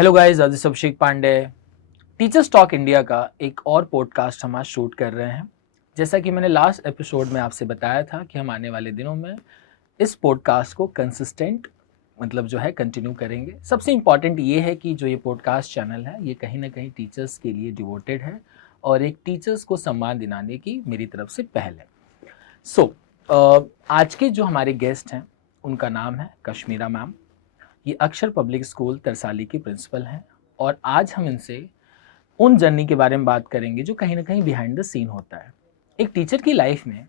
Hello guys, this Abhishek Pandey. Teachers talk India का एक और पॉडकास्ट हम आज शूट कर रहे हैं। जैसा कि मैंने लास्ट एपिसोड में आपसे बताया था कि हम आने वाले दिनों में इस पॉडकास्ट को कंसिस्टेंट जो है कंटिन्यू करेंगे। सबसे इम्पॉर्टेंट ये है कि जो ये पॉडकास्ट चैनल है ये कहीं ना कहीं टीचर्स के लिए डिवोटेड है और एक टीचर्स को सम्मान दिलाने की मेरी तरफ से पहल है। आज के जो हमारे गेस्ट हैं उनका नाम है कश्मीरा मैम। ये अक्षर पब्लिक स्कूल तरसाली की प्रिंसिपल हैं और आज हम इनसे उन जर्नी के बारे में बात करेंगे जो कहीं ना कहीं बिहाइंड द सीन होता है। एक टीचर की लाइफ में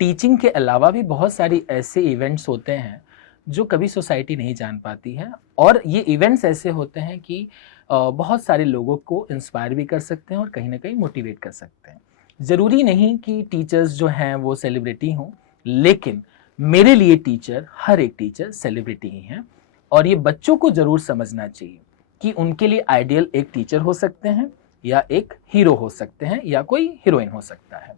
टीचिंग के अलावा भी बहुत सारी ऐसे इवेंट्स होते हैं जो कभी सोसाइटी नहीं जान पाती है और ये इवेंट्स ऐसे होते हैं कि बहुत सारे लोगों को इंस्पायर भी कर सकते हैं और कहीं ना कहीं मोटिवेट कर सकते हैं। ज़रूरी नहीं कि टीचर्स जो हैं वो सेलिब्रिटी हों, लेकिन मेरे लिए टीचर, हर एक टीचर सेलिब्रिटी ही हैं और ये बच्चों को ज़रूर समझना चाहिए कि उनके लिए आइडियल एक टीचर हो सकते हैं या एक हीरो हो सकते हैं या कोई हीरोइन हो सकता है।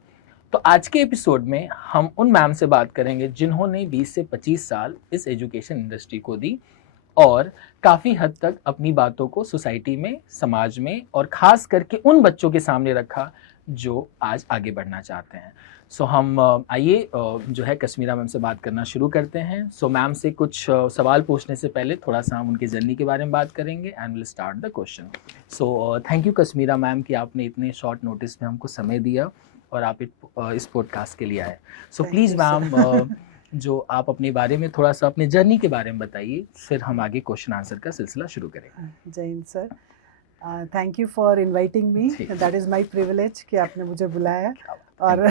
तो आज के एपिसोड में हम उन मैम से बात करेंगे जिन्होंने 20 से 25 साल इस एजुकेशन इंडस्ट्री को दी और काफ़ी हद तक अपनी बातों को सोसाइटी में, समाज में और ख़ास करके उन बच्चों के सामने रखा जो आज आगे बढ़ना चाहते हैं। हम आइए जो है कश्मीरा मैम से बात करना शुरू करते हैं। मैम से कुछ सवाल पूछने से पहले थोड़ा सा हम उनकी जर्नी के बारे में बात करेंगे and will start the question. Thank you Kashmira ma'am कि आपने इतने शॉर्ट नोटिस में हमको समय दिया और आप इस पॉडकास्ट के लिए आए। प्लीज़ मैम जो आप अपने बारे में थोड़ा सा अपने जर्नी के बारे में बताइए, फिर हम आगे क्वेश्चन आंसर का सिलसिला शुरू करेंगे। जय Hind sir, thank you for inviting me. That is my privilege कि आपने मुझे बुलाया और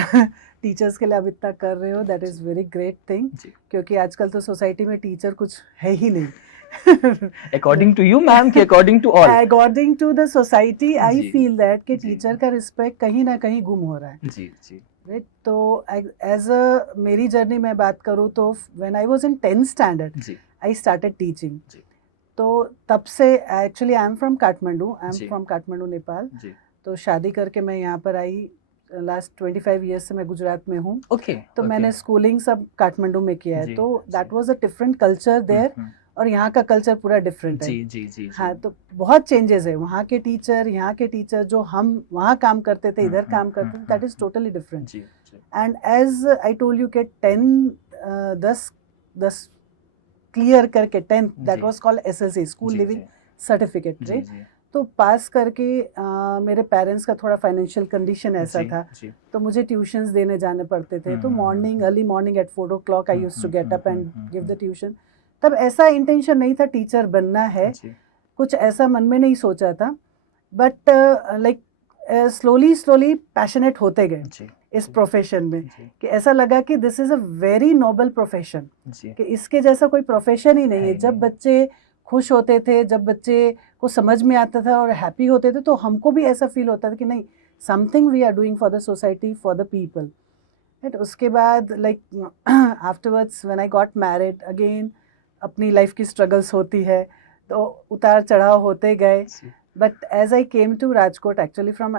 टीचर्स के लिए आप इतना कर रहे हो, that is very great thing. क्योंकि आजकल तो सोसाइटी में टीचर कुछ है ही नहीं। अकॉर्डिंग टू यू मैम कि according to all? According to the society I feel that कि टीचर का रिस्पेक्ट कहीं ना कहीं गुम हो रहा है। जी जी। राइट, तो एज अ मेरी जर्नी में बात करूँ तो when I was in 10th standard I started teaching. तो तब से actually I am from Kathmandu, Nepal. तो शादी करके मैं यहाँ पर आई। लास्ट 25 ईयर्स से मैं गुजरात में हूँ। तो मैंने स्कूलिंग सब काठमांडू में किया है। तो that was a different culture there और यहाँ का कल्चर पूरा डिफरेंट है। जी। हाँ, तो बहुत चेंजेस है। वहाँ के टीचर, यहाँ के टीचर, जो हम वहाँ काम करते थे, इधर काम करते थे, that is totally different. And as I told you के 10 क्लियर करके 10th that was called SLC, school leaving certificate. तो पास करके मेरे पेरेंट्स का थोड़ा फाइनेंशियल कंडीशन ऐसा था, तो मुझे ट्यूशंस देने जाने पड़ते थे। तो early morning at 4 o'clock I used to get up and give the tuition. तब ऐसा इंटेंशन नहीं था टीचर बनना है, कुछ ऐसा मन में नहीं सोचा था, बट लाइक स्लोली पैशनेट होते गए इस प्रोफेशन में कि ऐसा लगा कि this is a very noble profession, कि इसके जैसा कोई प्रोफेशन ही नहीं है। जब बच्चे खुश होते थे, जब बच्चे को समझ में आता था और हैप्पी होते थे, तो हमको भी ऐसा फील होता था कि नहीं, something we are doing for the society, for the people. Right, उसके बाद like afterwards when I got married again, अपनी लाइफ की स्ट्रगल्स होती है, तो उतार चढ़ाव होते गए। But as I came to Rajkot, actually from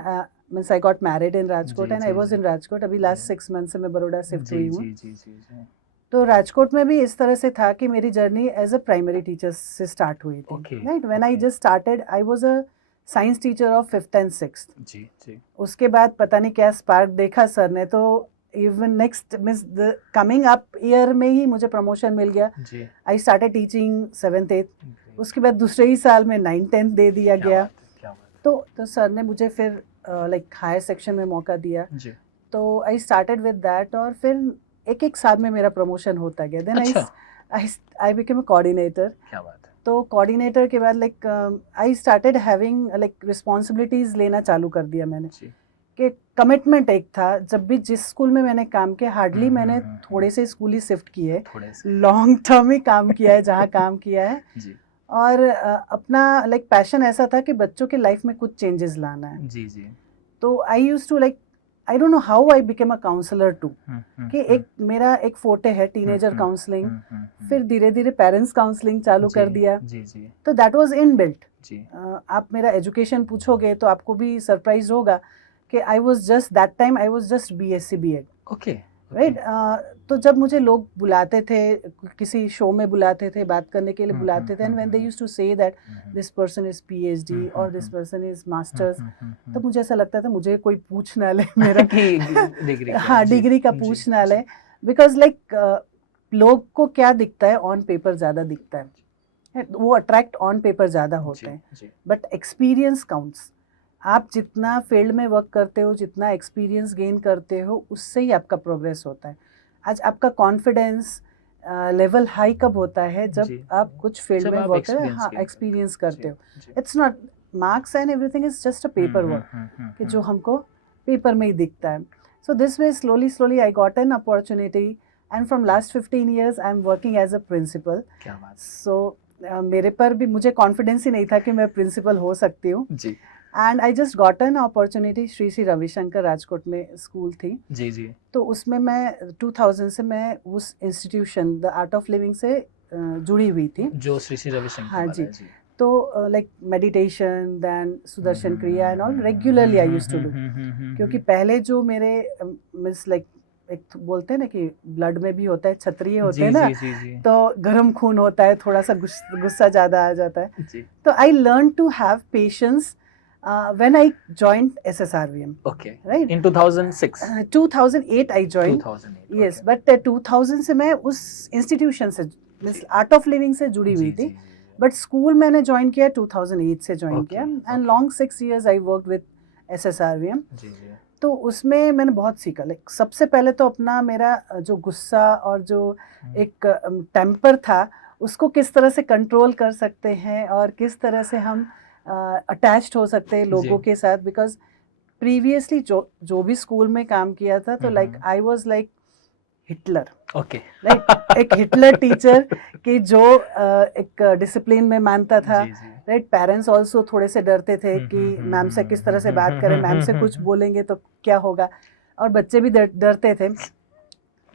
means I got married in Rajkot and I was in Rajkot. अभी लास्ट 6 months से मैं बड़ौदा शिफ्ट हुई हूँ। तो राजकोट में भी इस तरह से था कि मेरी journey as a primary teacher से स्टार्ट हुई थी। Right, when I just started I was a science teacher of 5th and 6th। उसके बाद पता नहीं क्या स्पार्क देखा सर ने, तो even next means the coming up year में ही मुझे प्रमोशन मिल गया। I started teaching 7th 8th। उसके बाद दूसरे ही साल में 9th 10th दे दिया गया। तो सर ने मुझे फिर लाइक हायर सेक्शन में मौका दिया। तो आई स्टार्टेड विद दैट और फिर एक साल में मेरा प्रमोशन होता गया। Then I became a coordinator. क्या बात है। तो कोऑर्डिनेटर के बाद like I started having like responsibilities लेना चालू कर दिया मैंने, कि कमिटमेंट एक था। जब भी जिस स्कूल में मैंने काम किया, हार्डली मैंने थोड़े से स्कूल ही शिफ्ट किए, लॉन्ग टर्म ही काम किया है जहाँ काम किया है। और अपना लाइक पैशन ऐसा था कि बच्चों के लाइफ में कुछ चेंजेस लाना है। तो I used to like, I don't know how I became a counsellor too, कि एक मेरा एक फोटे है टीनेजर काउंसलिंग, फिर धीरे धीरे पेरेंट्स काउंसलिंग चालू कर दिया। तो दैट वाज इनबिल्ट। आप मेरा एजुकेशन पूछोगे तो आपको भी सरप्राइज होगा कि I was just that time I was just BSc B.Ed। Right, तो जब मुझे लोग बुलाते थे, किसी शो में बुलाते थे, बात करने के लिए बुलाते थे, and when they used to say that this person is PhD और दिस पर्सन इज मास्टर्स, तो मुझे ऐसा लगता था मुझे कोई पूछ ना ले मेरा डिग्री हाँ डिग्री का पूछ ना ले, बिकॉज लाइक लोग को क्या दिखता है ऑन पेपर ज़्यादा दिखता है, वो अट्रैक्ट ऑन पेपर ज़्यादा होते हैं, बट एक्सपीरियंस काउंट्स। आप जितना फील्ड में वर्क करते हो, जितना एक्सपीरियंस गेन करते हो, उससे ही आपका प्रोग्रेस होता है। आज आपका कॉन्फिडेंस लेवल हाई कब होता है? जब आप कुछ फील्ड में वर्क करते हो, हाँ एक्सपीरियंस करते हो। It's not marks and everything is just a paper work कि जो हमको पेपर में ही दिखता है। So this way slowly I got an opportunity and from last 15 years I am working as a principal. क्या बात। So मेरे पर भी मुझे कॉन्फिडेंस ही नहीं था कि मैं प्रिंसिपल हो सकती हूँ जी। And I just got an opportunity. Shri Ravishankar Rajkot में स्कूल थी जी जी, तो उसमें मैं 2000 से मैं उस institution the art of living से जुड़ी हुई थी, जो श्री रविशंकर। हाँ जी। तो like meditation then Sudarshan Kriya and all regularly I used to do, क्योंकि पहले जो मेरे मींस लाइक एक बोलते हैं ना कि ब्लड में भी होता है, क्षत्रिय होते हैं ना, तो गर्म खून होता है, थोड़ा सा गुस्सा ज्यादा आ जाता है। तो I learn to have patience when I joined SSRVM. Okay. Right. In 2006. 2008 I joined. 2008. Yes, but 2000 से मैं उस इंस्टीट्यूशन से आर्ट ऑफ लिविंग से जुड़ी हुई थी, बट स्कूल मैंने ज्वाइन किया 2008 से ज्वाइन किया and long 6 years I worked with SSRVM. तो उसमें मैंने बहुत सीखा। लाइक सबसे पहले तो अपना मेरा जो गुस्सा और जो एक टेम्पर था उसको किस तरह से कंट्रोल कर सकते हैं और किस तरह से हम अटैच्ड हो सकते हैं लोगों के साथ, बिकॉज प्रीवियसली जो भी स्कूल में काम किया था तो like I was like Hitler. Okay. Like एक हिटलर टीचर कि जो एक डिसिप्लिन में मानता था, राइट। पेरेंट्स ऑल्सो थोड़े से डरते थे कि मैम से किस तरह से बात करें, मैम से कुछ बोलेंगे तो क्या होगा, और बच्चे भी डरते थे।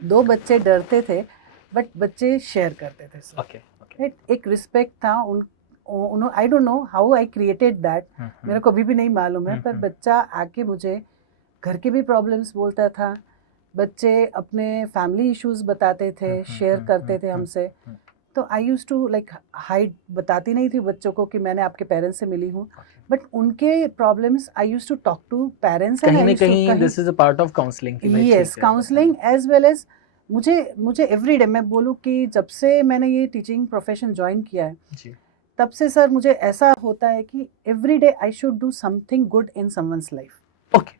2 बच्चे डरते थे बट बच्चे शेयर करते थे। ओके। एक रिस्पेक्ट था उन आई don't know how I created that, मेरे को अभी भी नहीं मालूम है, पर बच्चा आके मुझे घर के भी प्रॉब्लम्स बोलता था, बच्चे अपने फैमिली इश्यूज बताते थे, शेयर करते थे हमसे। तो I use to like hide, बताती नहीं थी बच्चों को कि मैंने आपके पेरेंट्स से मिली हूँ, बट उनके problems I use to talk to parents. कहीं ना कहीं this is a part of counselling. Yes, counselling as well as मुझे एवरीडे, मैं बोलूँ कि जब से मैंने ये टीचिंग प्रोफेशन ज्वाइन किया है जी, तब से सर मुझे ऐसा होता है कि every day I should do something good in someone's life. Okay,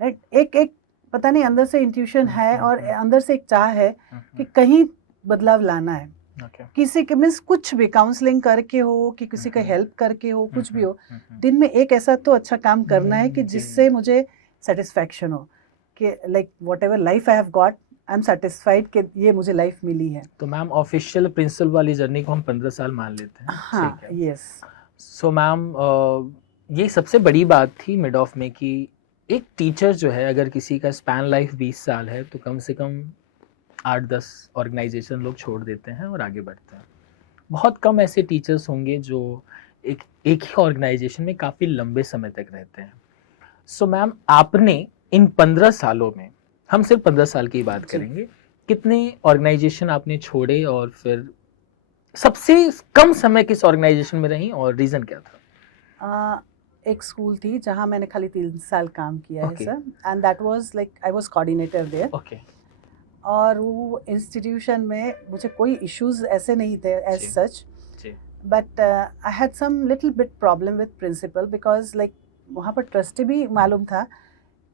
right. एक पता नहीं अंदर से इंट्यूशन है और अंदर से एक चाह है कि कहीं बदलाव लाना है। किसी के मीन्स कुछ भी काउंसलिंग करके हो कि किसी का हेल्प करके हो, कुछ भी हो, दिन में एक ऐसा तो अच्छा काम करना है कि जिससे मुझे सेटिस्फैक्शन हो कि like what ever life I have got, I am satisfied कि ये मुझे लाइफ मिली है। तो मैम ऑफिशियल प्रिंसिपल वाली जर्नी को हम 15 साल मान लेते हैं। हाँ, यस। सो मैम ये सबसे बड़ी बात थी मिड ऑफ में कि एक टीचर जो है, अगर किसी का स्पैन लाइफ 20 साल है तो कम से कम 8-10 ऑर्गेनाइजेशन लोग छोड़ देते हैं और आगे बढ़ते हैं। बहुत कम ऐसे टीचर्स होंगे जो एक ही ऑर्गेनाइजेशन में काफ़ी लंबे समय तक रहते हैं। सो मैम आपने इन 15 सालों में, हम सिर्फ 15 साल की बात करेंगे, कितने ऑर्गेनाइजेशन आपने छोड़े और फिर सबसे कम समय किस ऑर्गेनाइजेशन में रही और रीज़न क्या था? एक स्कूल थी जहाँ मैंने खाली 3 साल काम किया है sir, and that was like I was coordinator there. Okay. और वो इंस्टीट्यूशन में मुझे कोई इश्यूज ऐसे नहीं थे as such, but I had some little bit problem with principal because like वहाँ पर ट्रस्टी भी मालूम था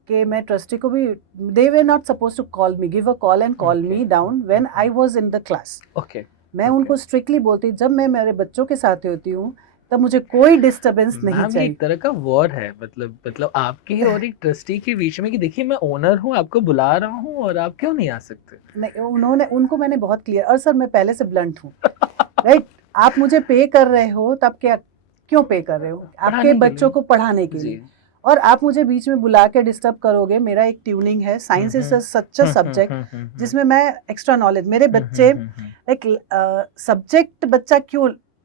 कि मैं ट्रस्टी को भी, they were not suppose to call me, give a call and call me down when I was in the class. Okay. मैं उनको स्ट्रिक्टली बोलती, जब मैं मेरे बच्चों के साथ होती हूँ तब मुझे कोई डिस्टर्बेंस नहीं चाहिए। एक तरह का वॉर है, मतलब आपके और एक ट्रस्टी के बीच में कि देखिए मैं ओनर हूँ, आपको बुला रहा हूँ और आप क्यों नहीं आ सकते। नहीं, उनको मैंने बहुत क्लियर, और सर मैं पहले से ब्लंट हूँ, राइट। आप मुझे पे कर रहे हो तब क्यों पे कर रहे हो? आपके बच्चों को पढ़ाने के लिए, और आप मुझे बीच में बुला के डिस्टर्ब करोगे। मेरा एक ट्यूनिंग है, science is such a subject जिसमें मैं एक्स्ट्रा नॉलेज, मेरे बच्चे एक सब्जेक्ट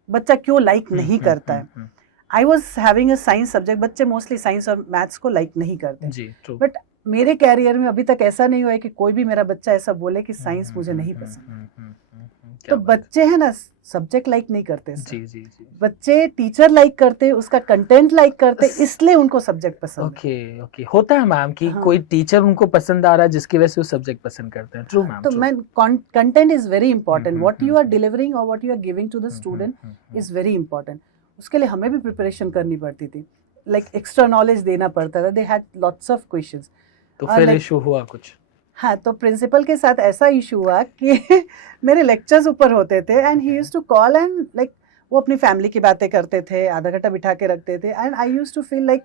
बच्चा क्यों लाइक नहीं करता है। I was having a science subject, बच्चे मोस्टली साइंस और मैथ्स को लाइक नहीं करते, बट मेरे कैरियर में अभी तक ऐसा नहीं हुआ है कि कोई भी मेरा बच्चा ऐसा बोले कि साइंस मुझे नहीं पसंद। तो बच्चे हैं ना, सब्जेक्ट लाइक नहीं करते सर। जी जी जी। बच्चे टीचर लाइक करते, उसका कंटेंट लाइक करते, इसलिए उनको सब्जेक्ट पसंद है। ओके ओके, होता है मैम कि हाँ। कोई टीचर उनको पसंद आ रहा है जिसकी वजह से वो सब्जेक्ट पसंद करते हैं। True ma'am. तो मैं content is very important, what you are delivering और what you are giving to the student is very important. उसके लिए हमें भी प्रिपरेशन करनी पड़ती थी, लाइक एक्स्ट्रा नॉलेज देना पड़ता था। They had lots of questions. तो फिर इशू हुआ कुछ? हाँ, तो प्रिंसिपल के साथ ऐसा इशू हुआ कि मेरे लेक्चर्स ऊपर होते थे and he used to call and like वो अपनी फैमिली की बातें करते थे, आधा घंटा बिठा के रखते थे and I used to feel like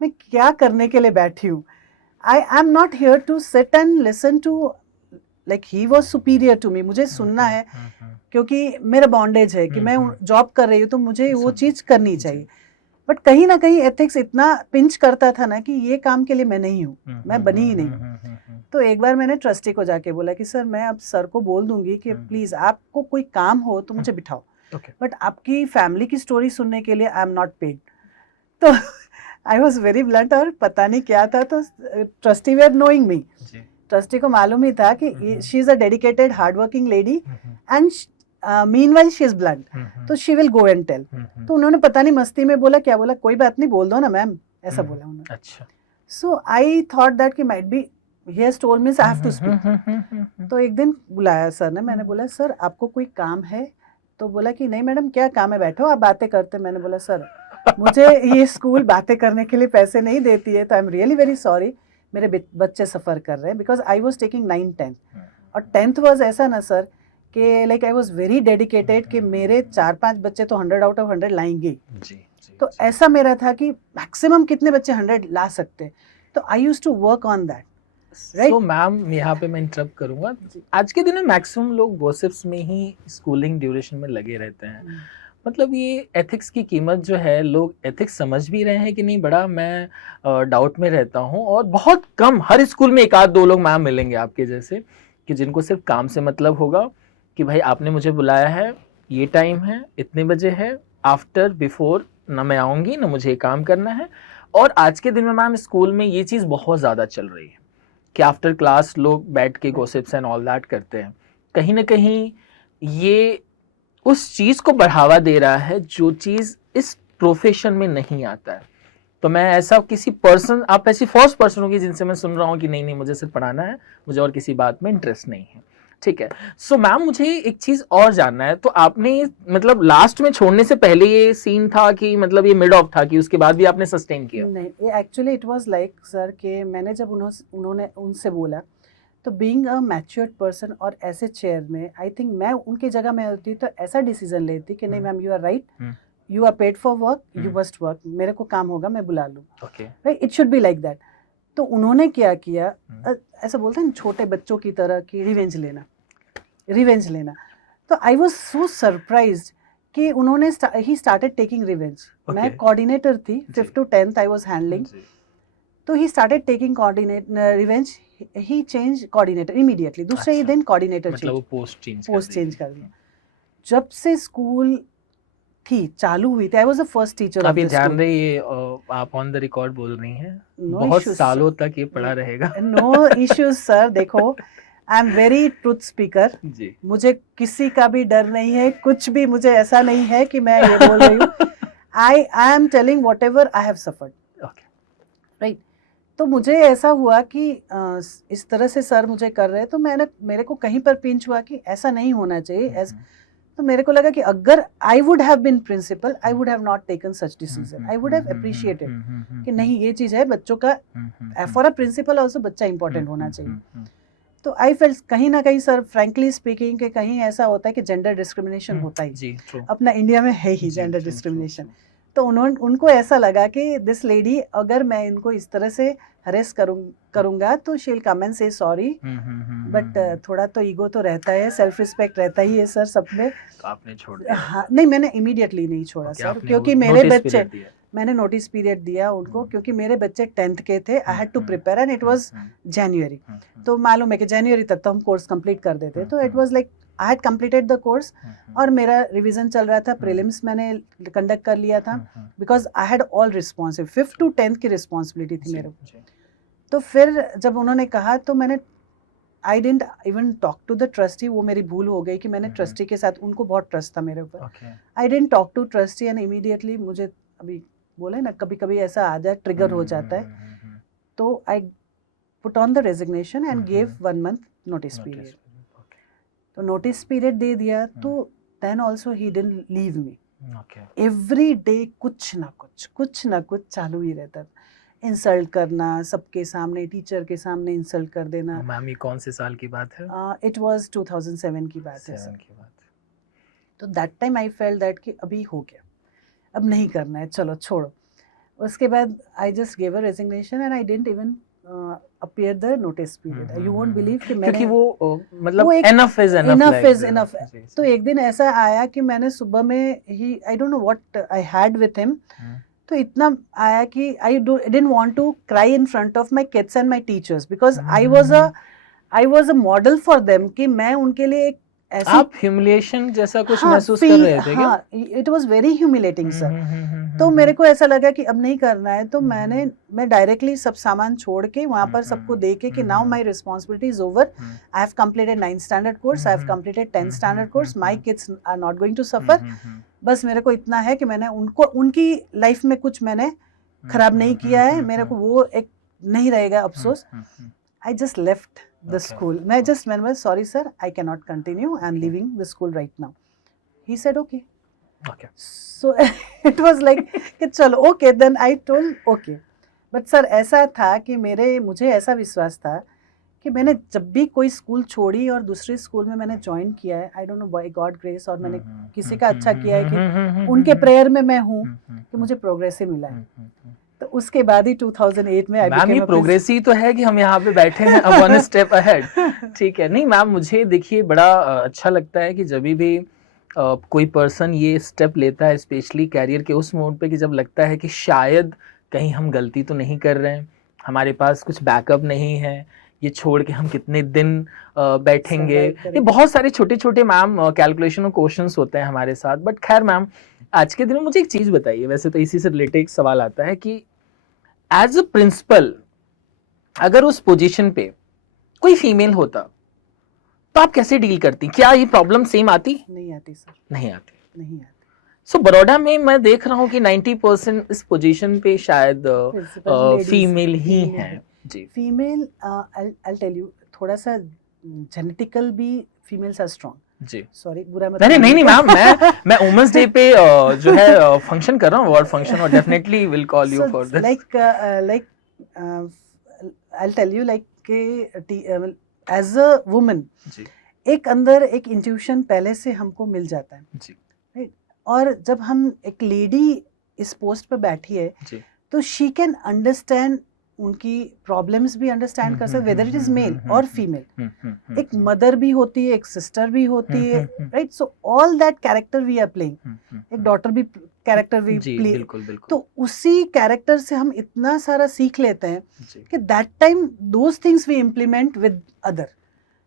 मैं क्या करने के लिए बैठी हूँ। I am not here to sit and listen to, like he was superior to me. मुझे सुनना है क्योंकि मेरा बॉन्डेज है कि मैं जॉब कर रही हूँ तो मुझे वो चीज़ करनी चाहिए। बट कहीं ना कहीं एथिक्स इतना पिंच करता था ना कि ये काम के लिए मैं नहीं हूँ, मैं बनी ही नहीं। तो एक बार मैंने ट्रस्टी को जाके बोला कि सर मैं अब सर को बोल दूंगी कि प्लीज आपको कोई काम हो तो मुझे बिठाओ, बट आपकी फैमिली की स्टोरी सुनने के लिए आई एम नॉट पेड। तो आई वॉज वेरी ब्लंट और पता नहीं क्या था। तो trustee were knowing me, trustee को मालूम ही था कि she is a dedicated hard working lady and meanwhile she is blunt, तो she will go and tell. तो उन्होंने पता नहीं मस्ती में बोला, क्या बोला, कोई बात नहीं बोल दो ना मैम, ऐसा बोला उन्होंने। अच्छा। सो आई थॉट दैट कि might be he has told me I have to speak। तो एक दिन बुलाया सर ने, मैंने बोला सर आपको कोई काम है? तो बोला कि नहीं मैडम क्या काम है, बैठो आप बातें करते। मैंने बोला सर मुझे ये स्कूल बातें करने के लिए पैसे नहीं देती है, तो I am really very sorry, मेरे बच्चे सफ़र कर रहे हैं। Because I was taking 9th-10th और 10th वॉज ऐसा ना सर कि like I was very dedicated कि मेरे 4-5 बच्चे तो 100 out of 100 लाएंगे। तो ऐसा मेरा था कि मैक्सिमम कितने बच्चे 100 ला सकते, तो I use to work on that. तो मैम यहाँ पे मैं इंटरप्ट करूंगा, आज के दिन में मैक्सिमम लोग गॉसिप्स में ही स्कूलिंग ड्यूरेशन में लगे रहते हैं। मतलब ये एथिक्स की कीमत जो है, लोग एथिक्स समझ भी रहे हैं कि नहीं, बड़ा मैं डाउट में रहता हूँ। और बहुत कम, हर स्कूल में 1-2 लोग मैम मिलेंगे आपके जैसे कि जिनको सिर्फ काम से मतलब होगा कि भाई आपने मुझे बुलाया है, ये टाइम है, इतने बजे है, आफ्टर बिफोर ना मैं आऊँगी ना मुझे काम करना है। और आज के दिन में मैम स्कूल में ये चीज़ बहुत ज़्यादा चल रही है कि आफ्टर क्लास लोग बैठ के गॉसिप्स एंड ऑल दैट करते हैं। कहीं ना कहीं ये उस चीज़ को बढ़ावा दे रहा है जो चीज़ इस प्रोफेशन में नहीं आता है। तो मैं ऐसा किसी पर्सन, आप ऐसी फर्स्ट पर्सन होगी जिनसे मैं सुन रहा हूँ कि नहीं नहीं मुझे सिर्फ पढ़ाना है, मुझे और किसी बात में इंटरेस्ट नहीं है। ठीक है। सो मैम मुझे एक चीज़ और जानना है, तो आपने मतलब लास्ट में छोड़ने से पहले ये सीन था कि मतलब ये मिड ऑफ था कि उसके बाद भी आपने सस्टेन किया? नहीं, actually it was like sir कि मैंने जब उन्होंने उनसे बोला, तो बीइंग अ मैच्योर्ड पर्सन और ऐसे चेयर में आई थिंक मैं उनकी जगह में होती तो ऐसा डिसीजन लेती कि नहीं ma'am you are right, you are paid for work, you must work, मेरे को काम होगा मैं बुला लूँ, right, it should be like that. तो उन्होंने क्या किया, ऐसा बोलते हैं छोटे बच्चों की तरह कि रिवेंज लेना। तो आई वॉज सो सरप्राइज्ड कि उन्होंने ही स्टार्टेड टेकिंग रिवेंज। मैं कोऑर्डिनेटर थी, 5th to 10th I was handling. तो he started taking revenge, he change coordinator immediately, दूसरे ही दिन कोऑर्डिनेटर मतलब पोस्ट चेंज कर दिया। जब से स्कूल थी चालू हुई थी, I was the first teacher of the school. ध्यान रहे आप ऑन द रिकॉर्ड बोल रही हैं, बहुत सालों तक ये पड़ा रहेगा। नो इश्यूज सर, देखो I am very truth speaker, मुझे किसी का भी डर नहीं है, कुछ भी मुझे ऐसा नहीं है कि मैं ये बोल रही हूँ। I am telling what ever I have suffered, right. तो मुझे ऐसा हुआ कि इस तरह से सर मुझे कर रहे हैं, तो मेरे को कहीं पर पिंच हुआ कि ऐसा नहीं होना चाहिए। तो मेरे को लगा कि अगर I would have been principal, I would have not taken such decision, I would have appreciated कि नहीं ये चीज़ है, बच्चों का फॉर अ प्रिंसिपल ऑल्सो बच्चा इंपॉर्टेंट होना चाहिए। तो आई फेल्ट कहीं ना कहीं सर, फ्रैंकली स्पीकिंग, कि कहीं ऐसा होता है कि जेंडर डिस्क्रिमिनेशन होता ही, अपना इंडिया में है ही जेंडर डिस्क्रिमिनेशन। तो उनको ऐसा लगा कि दिस लेडी, अगर मैं इनको इस तरह से हरेस करूंगा तो शी विल कम एंड से सॉरी। बट थोड़ा तो ईगो तो रहता है, सेल्फ रिस्पेक्ट रहता ही है सर सब में। तो आपने छोड़ दिया? हाँ, नहीं मैंने इमीडिएटली नहीं छोड़ा सर, क्योंकि मेरे बच्चे, मैंने नोटिस पीरियड दिया उनको, क्योंकि मेरे बच्चे 10th के थे। I had to prepare and it was January. तो मालूम है कि जनवरी तक तो हम कोर्स कंप्लीट कर देते, तो it was like I had completed the course और मेरा रिवीजन चल रहा था, प्रीलिम्स मैंने कंडक्ट कर लिया था, because I had all responsive, 5th to 10th की रिस्पॉन्सिबिलिटी थी मेरे को। तो फिर जब उन्होंने कहा तो मैंने I didn't even talk to the trustee, वो मेरी भूल हो गई कि मैंने ट्रस्टी के साथ, उनको बहुत ट्रस्ट था मेरे ऊपर, I didn't talk to trustee and immediately मुझे अभी बोले ना कभी कभी ऐसा आ जाए, ट्रिगर हो जाता है, तो I put on the resignation and give 1 month notice period. तो नोटिस पीरियड दे दिया, तो then also he didn't leave me. Every day कुछ ना कुछ चालू ही रहता, इंसल्ट करना सबके सामने, टीचर के सामने इंसल्ट कर देना। मैम ये कौन से साल की बात है? इट वाज 2007 की बात है सर। तो that time I felt that कि अभी हो गया, अब नहीं करना है, चलो छोड़ो। उसके बाद I just give a resignation and I didn't even appear the notice period. You won't believe कि मैंने, क्योंकि वो मतलब इनफ इज इनफ। तो एक दिन ऐसा आया कि मैंने सुबह में ही, I don't know what I had with him, तो इतना आया कि I didn't want to cry in front of my kids and my teachers because I was a model for them, कि मैं उनके लिए एक ऐसी, आप ह्यूमिलिएशन जैसा कुछ महसूस कर रहे थे क्या? It was very humiliating sir. तो मेरे को ऐसा लगा कि अब नहीं करना है, तो मैं डायरेक्टली सब सामान छोड़ के वहाँ पर सबको दे के कि now my responsibility is over, I have completed 9th standard course, I have completed 10th standard course, my kids are not going to suffer. बस मेरे को इतना है कि मैंने उनको, उनकी लाइफ में कुछ मैंने खराब नहीं किया है, मेरे को वो एक नहीं रहेगा अफसोस। I just left the school. मैं just went, sorry sir, I cannot continue. I'm leaving the school right now. He said okay. So it was like कि चलो okay, then I told okay. But sir ऐसा था कि मुझे ऐसा विश्वास था कि मैंने जब भी कोई स्कूल छोड़ी और दूसरे स्कूल में मैंने ज्वाइन किया है, I don't know by God grace, और मैंने किसी का अच्छा किया है कि उनके प्रेयर में मैं हूँ कि मुझे प्रोग्रेस ही मिला है। तो उसके बाद ही 2008 में मैम ये प्रोग्रेस ही तो है कि हम यहाँ पे बैठे हैं अब 1 step ahead। ठीक है, नहीं मैम मुझे देखिए बड़ा अच्छा लगता है कि जब भी कोई पर्सन ये स्टेप लेता है, स्पेशली कैरियर के उस मोड पे, कि जब लगता है कि शायद कहीं हम गलती तो नहीं कर रहे हैं, हमारे पास कुछ बैकअप नहीं है, ये छोड़ के हम कितने दिन बैठेंगे। ये बहुत सारे छोटे छोटे मैम कैलकुलेशन और क्वेश्चंस होते हैं हमारे साथ। बट खैर मैम आज के दिन में मुझे एक चीज़ बताइए, वैसे तो इसी से रिलेटेड एक सवाल आता है कि एज अ प्रिंसिपल अगर उस पोजीशन पे कोई फीमेल होता तो आप कैसे डील करती? क्या ये प्रॉब्लम सेम आती? नहीं आती सर, नहीं आती। सो बड़ौदा में मैं देख रहा हूँ कि 90% इस पोजीशन पे शायद फीमेल ही हैं। जी, फीमेल, I'll tell you, थोड़ा सा जेनेटिकल भी फीमेल्स आर स्ट्रॉन्ग। जी सॉरी, बुरा मत, नहीं मैम, मैं वुमेन्स डे पे जो है फंक्शन कर रहा हूँ, अवार्ड फंक्शन, और definitely will call you for this. Like I'll tell you, like as a woman एक अंदर एक इंट्यूशन पहले से हमको मिल जाता है जी, राइट। और जब हम एक लेडी इस पोस्ट पे बैठी है जी, तो शी कैन अंडरस्टैंड, उनकी प्रॉब्लम्स भी अंडरस्टैंड कर सकते, वेदर इट इज मेल और फीमेल। एक मदर भी होती है, एक सिस्टर भी होती है, right. So all that character we are playing, एक डॉटर भी कैरेक्टर वी प्ले, तो उसी कैरेक्टर से हम इतना सारा सीख लेते हैं कि that time those things we implement with other.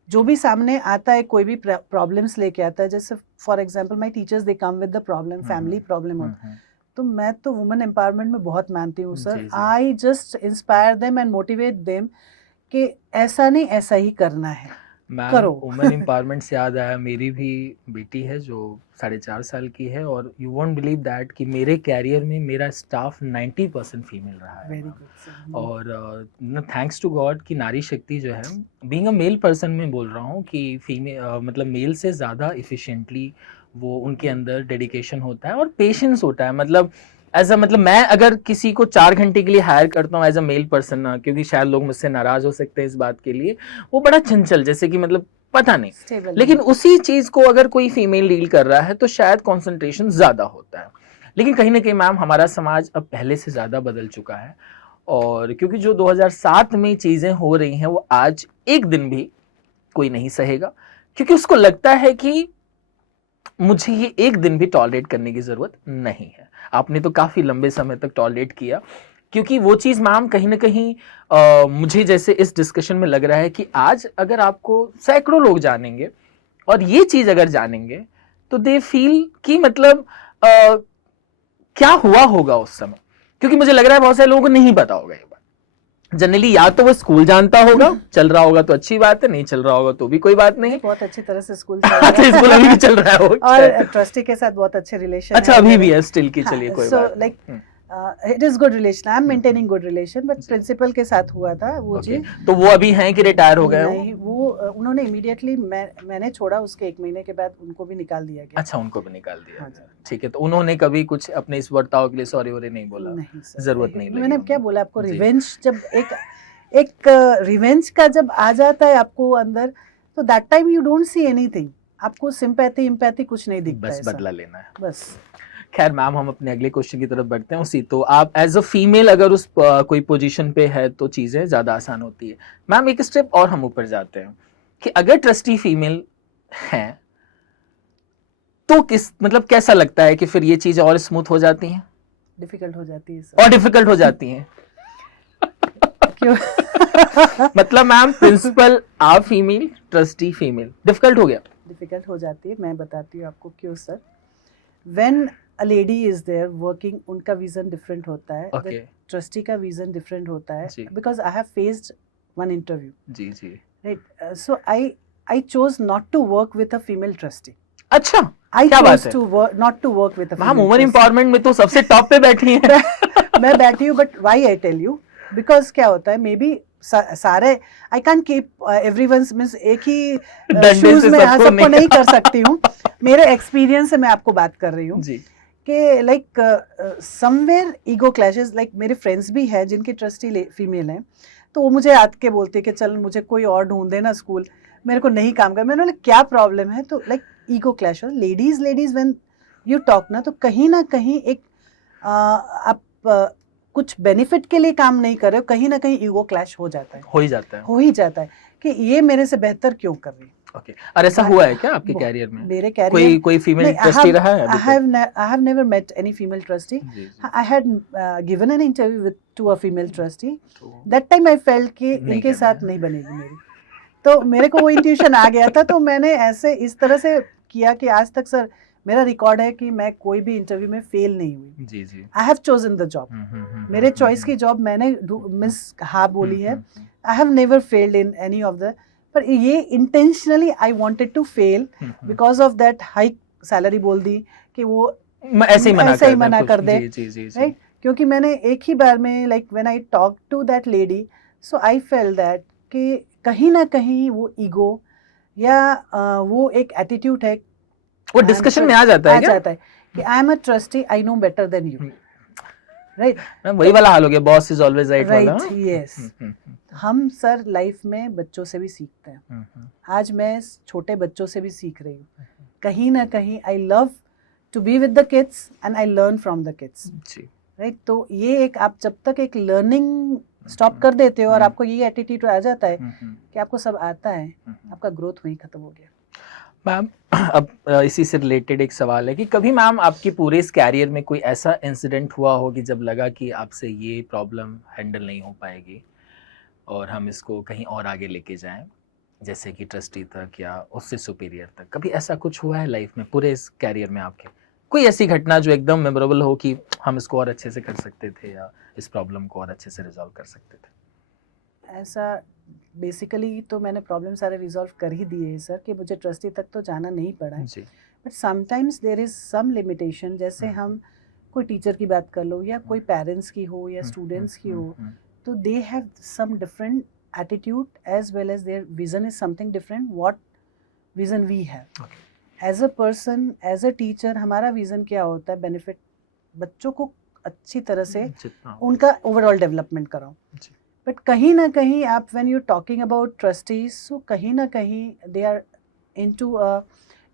जो भी सामने आता है, कोई भी प्रॉब्लम्स लेके आता है, जैसे for example my teachers they come with the problem, family problem होता है, तो मैं तो वुमेन एम्पावरमेंट में बहुत मानती हूँ sir. I just inspire them and motivate them कि ऐसा नहीं, ऐसा ही करना है, करो। वुमेन एम्पावरमेंट से याद आया, मेरी भी बेटी है जो 4.5 साल की है, और यू वोंट बिलीव दैट कि मेरे कैरियर में मेरा स्टाफ 90% फीमेल रहा है। Very good. और थैंक्स टू गॉड कि नारी शक्ति जो है, बीइंग अ मेल पर्सन में बोल रहा हूँ कि फीमेल मतलब मेल से ज़्यादा इफ़िशिएंटली वो उनके अंदर डेडिकेशन होता है और पेशेंस होता है। मतलब मैं अगर किसी को 4 घंटे के लिए हायर करता हूँ एज अ मेल पर्सन, क्योंकि शायद लोग मुझसे नाराज हो सकते हैं इस बात के लिए, वो बड़ा चंचल, जैसे कि मतलब पता नहीं, लेकिन उसी चीज को अगर कोई फीमेल डील कर रहा है तो शायद कंसंट्रेशन ज्यादा होता है। लेकिन कहीं ना कहीं मैम हमारा समाज अब पहले से ज्यादा बदल चुका है, और क्योंकि जो 2007 में चीजें हो रही हैं वो आज एक दिन भी कोई नहीं सहेगा, क्योंकि उसको लगता है कि मुझे ये एक दिन भी टॉलरेट करने की जरूरत नहीं है। आपने तो काफी लंबे समय तक टॉलरेट किया, क्योंकि वो चीज मैम कहीं ना कहीं मुझे जैसे इस डिस्कशन में लग रहा है कि आज अगर आपको सैकड़ों लोग जानेंगे और ये चीज अगर जानेंगे तो दे फील कि मतलब क्या हुआ होगा उस समय, क्योंकि मुझे लग रहा है बहुत सारे लोगों को नहीं पता होगा ये बात। जनरली या तो वो स्कूल जानता होगा, चल रहा होगा तो अच्छी बात है, नहीं चल रहा होगा तो भी कोई बात नहीं। बहुत अच्छी तरह से स्कूल चल रहा अच्छा, स्कूल अभी भी चल रहा है वो। और ट्रस्टी के साथ बहुत अच्छे रिलेशन अच्छा, अभी भी है स्टिल की, चलिए कोई सो बात like it is good relation, I am maintaining good relation, but principal के साथ हुआ था वो Okay. चीज। तो वो अभी हैं कि रिटायर हो गए? नहीं, वो उन्होंने इमीडिएटली मैंने छोड़ा उसके 1 महीने के बाद उनको भी निकाल दिया गया। अच्छा, उनको भी निकाल दिया हाँ गया। ठीक है, तो उन्होंने कभी कुछ अपने इस बर्ताव के लिए सॉरी वॉरी नहीं बोला? नहीं सर, जरूरत नहीं लगी मैंने उनको। क्या बोला आपको, जी। रिवेंज जब एक रिवेंज का जब आ जाता है आपको अंदर, तो that time you don't see anything, आपको सिंपैथी इम्पैथी कुछ नहीं दिखता बस है सर। बदला लेना है। बस। खैर मैम, हम अपने अगले क्वेश्चन की तरफ बढ़ते हैं। उसी तो आप एज अ फीमेल अगर उस कोई पोजीशन पे है तो चीजें ज्यादा आसान होती है। मैम एक स्टेप और हम ऊपर जाते हैं कि अगर ट्रस्टी फीमेल हैं तो किस मतलब कैसा लगता है कि फिर ये चीजें और स्मूथ हो जाती हैं? डिफिकल्ट हो जाती है सर। और डिफिकल्ट हो जाती हैं? क्यों? मतलब मैम प्रिंसिपल आप फीमेल, ट्रस्टी फीमेल, डिफिकल्ट हो गया? डिफिकल्ट हो जाती है, मैं बताती हूँ आपको क्यों sir. When a lady is there working, उनका विजन डिफरेंट होता है, ओके। ट्रस्टी का विजन डिफरेंट होता है, जी। Because I have faced one interview, जी जी। Right. So I chose not to work with a female trustee. अच्छा, I क्या बात chose है? to work, not to work with a ma'am female woman trustee. Empowerment में तो सबसे top पे बैठी हैं। मैं बैठी हूँ, but why I tell you, because क्या होता है, मे बी सारे I can't keep everyone's means एक ही डंडे शूज से में सबको नहीं कर नहीं। सकती हूँ। मेरे एक्सपीरियंस से मैं आपको बात कर रही हूँ जी। कि like somewhere ego clashes, like मेरे फ्रेंड्स भी हैं जिनकी ट्रस्टी फीमेल हैं, तो वो मुझे आके के बोलते हैं कि चल मुझे कोई और ढूंढ देना स्कूल, मेरे को नहीं काम कर। मैंने बोला क्या प्रॉब्लम है, तो लाइक ईगो क्लैश हो, लेडीज व्हेन यू टॉक ना, तो कहीं ना कहीं एक आप कुछ बेनिफिट के लिए काम नहीं कर रहे हो, कहीं ना कहीं ईगो क्लैश हो जाता है, हो ही जाता है। हो ही जाता है कि ये मेरे से बेहतर क्यों कर रही है। ओके, और ऐसा हुआ है क्या आपके कैरियर में? मेरे कैरियर कोई फीमेल ट्रस्टी रहा है अभी तक? I have never met any female trustee. Ji, ji. I had given an interview to a female trustee. तो That time I felt कि नहीं इनके करना साथ है। नहीं बनेगी मेरी, तो मेरे को वो इंट्यूशन आ गया था, तो मैंने ऐसे इस तरह से किया कि आज तक सर मेरा रिकॉर्ड है कि मैं कोई भी इंटरव्यू में फेल नहीं हुई। जी जी। I have chosen the job, मेरे चॉइस की जॉब मैंने मिस हाँ बोली है। I have never failed in any of the, पर ये intentionally I wanted to fail because of that high salary बोल दी कि वो ऐसे ही मना कर दे, जी जी जी राइट। क्योंकि मैंने एक ही बार में like when I talk to that lady, so I feel that कि कहीं ना कहीं वो ईगो या वो एक एटीट्यूड है, वो डिस्कशन में आ जाता है क्या? कि आई am a trustee, I know better than you, right. वही वाला हाल हो गया, बॉस इज ऑलवेज राइट वाला। Right, yes. हम सर लाइफ में बच्चों से भी सीखते हैं, आज मैं छोटे बच्चों से भी सीख रही हूँ, कहीं ना कहीं I love to be with the kids and I learn from the kids, right. तो ये एक आप जब तक एक लर्निंग स्टॉप कर देते हो और आपको ये एटीट्यूड आ जाता है कि आपको सब आता है, आपका ग्रोथ वहीं खत्म हो गया। मैम अब इसी से रिलेटेड एक सवाल है कि कभी मैम आपके पूरे इस कैरियर में कोई ऐसा इंसिडेंट हुआ हो कि जब लगा कि आपसे ये प्रॉब्लम हैंडल नहीं हो पाएगी और हम इसको कहीं और आगे लेके जाएं, जैसे कि ट्रस्टी तक या उससे सुपीरियर तक, कभी ऐसा कुछ हुआ है लाइफ में पूरे इस कैरियर में आपके? कोई ऐसी घटना जो एकदम मेमोरेबल हो कि हम इसको और अच्छे से कर सकते थे या इस प्रॉब्लम को और अच्छे से रिजॉल्व कर सकते थे? ऐसा बेसिकली तो मैंने प्रॉब्लम सारे रिजॉल्व कर ही दिए हैं सर, कि मुझे ट्रस्टी तक तो जाना नहीं पड़ा है, but sometimes there is some limitation. जैसे हम कोई टीचर की बात कर लो या कोई पेरेंट्स की हो या स्टूडेंट्स की हो, तो they have some different attitude as well as their vision is something different what vision we have as a person, as a teacher. हमारा विजन क्या होता है, बेनिफिट बच्चों को अच्छी तरह से उनका ओवरऑल डेवलपमेंट कराओ, बट कहीं ना कहीं आप when you talking about trustees, so कहीं ना कहीं they are into a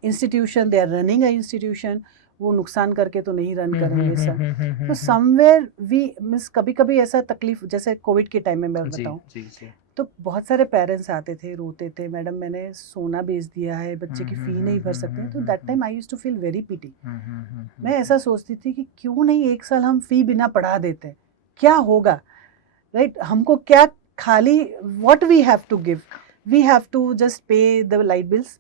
institution, they are running a institution, वो नुकसान करके तो नहीं रन करेंगे सर। तो समवेयर वी मिस, कभी कभी ऐसा तकलीफ, जैसे कोविड के टाइम में मैं बताऊं, तो बहुत सारे पेरेंट्स आते थे, रोते थे, मैडम मैंने सोना बेच दिया है, बच्चे की फ़ी नहीं भर सकते। तो that time I used to feel very pity. मैं ऐसा सोचती थी कि क्यों नहीं एक साल हम फ़ी बिना पढ़ा देते, क्या होगा, राइट। हमको क्या, खाली what we have to give, we have to just pay the light bills.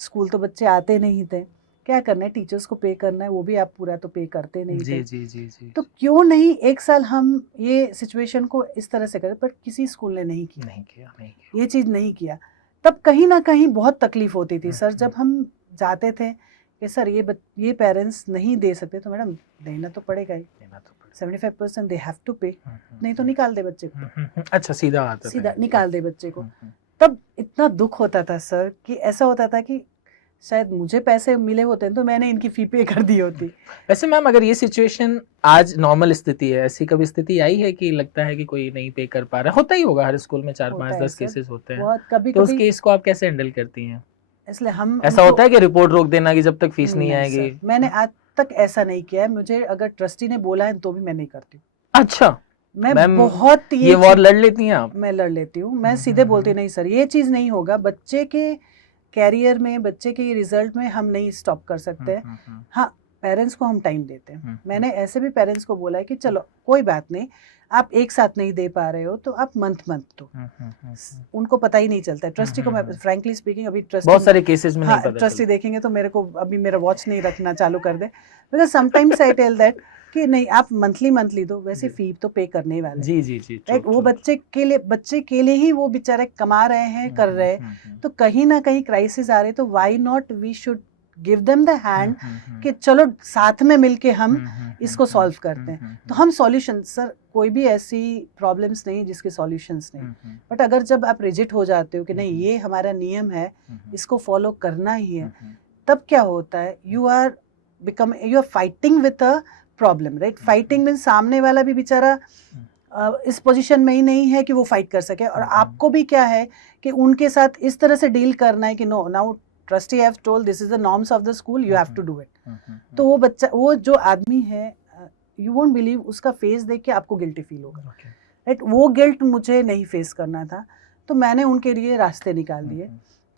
School तो बच्चे आते नहीं थे, क्या करना है, टीचर्स को पे करना है, वो भी आप पूरा तो पे करते नहीं जी थे। जी जी जी। तो क्यों नहीं एक साल हम ये सिचुएशन को इस तरह से करें, पर किसी स्कूल ने नहीं किया, नहीं किया। ये चीज़ नहीं किया। तब कहीं ना कहीं बहुत तकलीफ होती थी सर, जब हम जाते थे कि सर ये पेरेंट्स नहीं दे सकते, तो मैडम देना तो पड़ेगा ही, 75% दे हैव टू पे, नहीं तो निकाल दे बच्चे को। अच्छा, सीधा आता सीधा था। निकाल दे बच्चे को। तब इतना दुख होता था सर कि ऐसा होता था कि शायद मुझे पैसे मिले होते तो मैंने इनकी फी पे कर दी होती। वैसे मैम, अगर ये सिचुएशन आज नॉर्मल स्थिति है, ऐसी कभी स्थिति आई है कि लगता है कि कोई नहीं पे कर पा रहा? होता ही होगा, हर स्कूल में 4 5 10 केसेस होते हैं, बहुत कभी तो उस कभी। केस को आप कैसे हैंडल करती हैं? इसलिए हम ऐसा होता है कि रिपोर्ट रोक देना कि जब तक फीस नहीं आएगी? सर, मैंने आज तक ऐसा नहीं किया है। मुझे अगर ट्रस्टी ने बोला है तो भी मैं नहीं करती हूँ। अच्छा, मैं बहुत ये वॉर लड़ लेती हैं आप? मैं लड़ लेती हूँ। मैं सीधे बोलती नहीं सर, ये चीज़ नहीं होगा। बच्चे के कैरियर में, बच्चे के रिजल्ट में हम नहीं स्टॉप कर सकते हैं। हाँ, पेरेंट्स को हम टाइम देते हैं। मैंने ऐसे भी पेरेंट्स को बोला है कि चलो कोई बात नहीं, आप एक साथ नहीं दे पा रहे हो तो आप मंथ दो। उनको पता ही नहीं चलता है। ट्रस्टी को मैं फ्रैंकली स्पीकिंग, अभी ट्रस्टी बहुत सारे केसेस में नहीं पता ट्रस्टी देखेंगे तो मेरे को अभी मेरा वॉच नहीं रखना चालू कर दे, because sometimes I tell that कि नहीं, आप मंथली दो, वैसे फी तो पे करने ही वाले। जी जी जी, राइट। वो बच्चे के लिए ही वो बेचारे कमा रहे हैं, कर रहे हैं। तो कहीं ना कहीं क्राइसिस आ रहे, तो why not we should give them the hand कि चलो साथ में मिलके हम इसको सॉल्व करते हैं। तो हम सॉल्यूशन, सर कोई भी ऐसी प्रॉब्लम्स नहीं जिसके सॉल्यूशंस नहीं, बट अगर जब आप रिजिट हो जाते हो कि नहीं ये हमारा नियम है, इसको फॉलो करना ही है, तब क्या होता है, you are fighting with a problem, right. Fighting mean सामने वाला भी बेचारा इस पोजीशन में ही नहीं है कि वो फाइट कर सके, और आपको भी क्या है कि उनके साथ इस तरह से डील करना है कि no, now trustee have told this is the norms of the school, you have to do it. तो वो बच्चा, वो जो आदमी है, यू वोंट बिलीव, उसका फेस देख के आपको गिल्टी फील होगा, राइट। वो गिल्ट मुझे नहीं फेस करना था, तो मैंने उनके लिए रास्ते निकाल दिए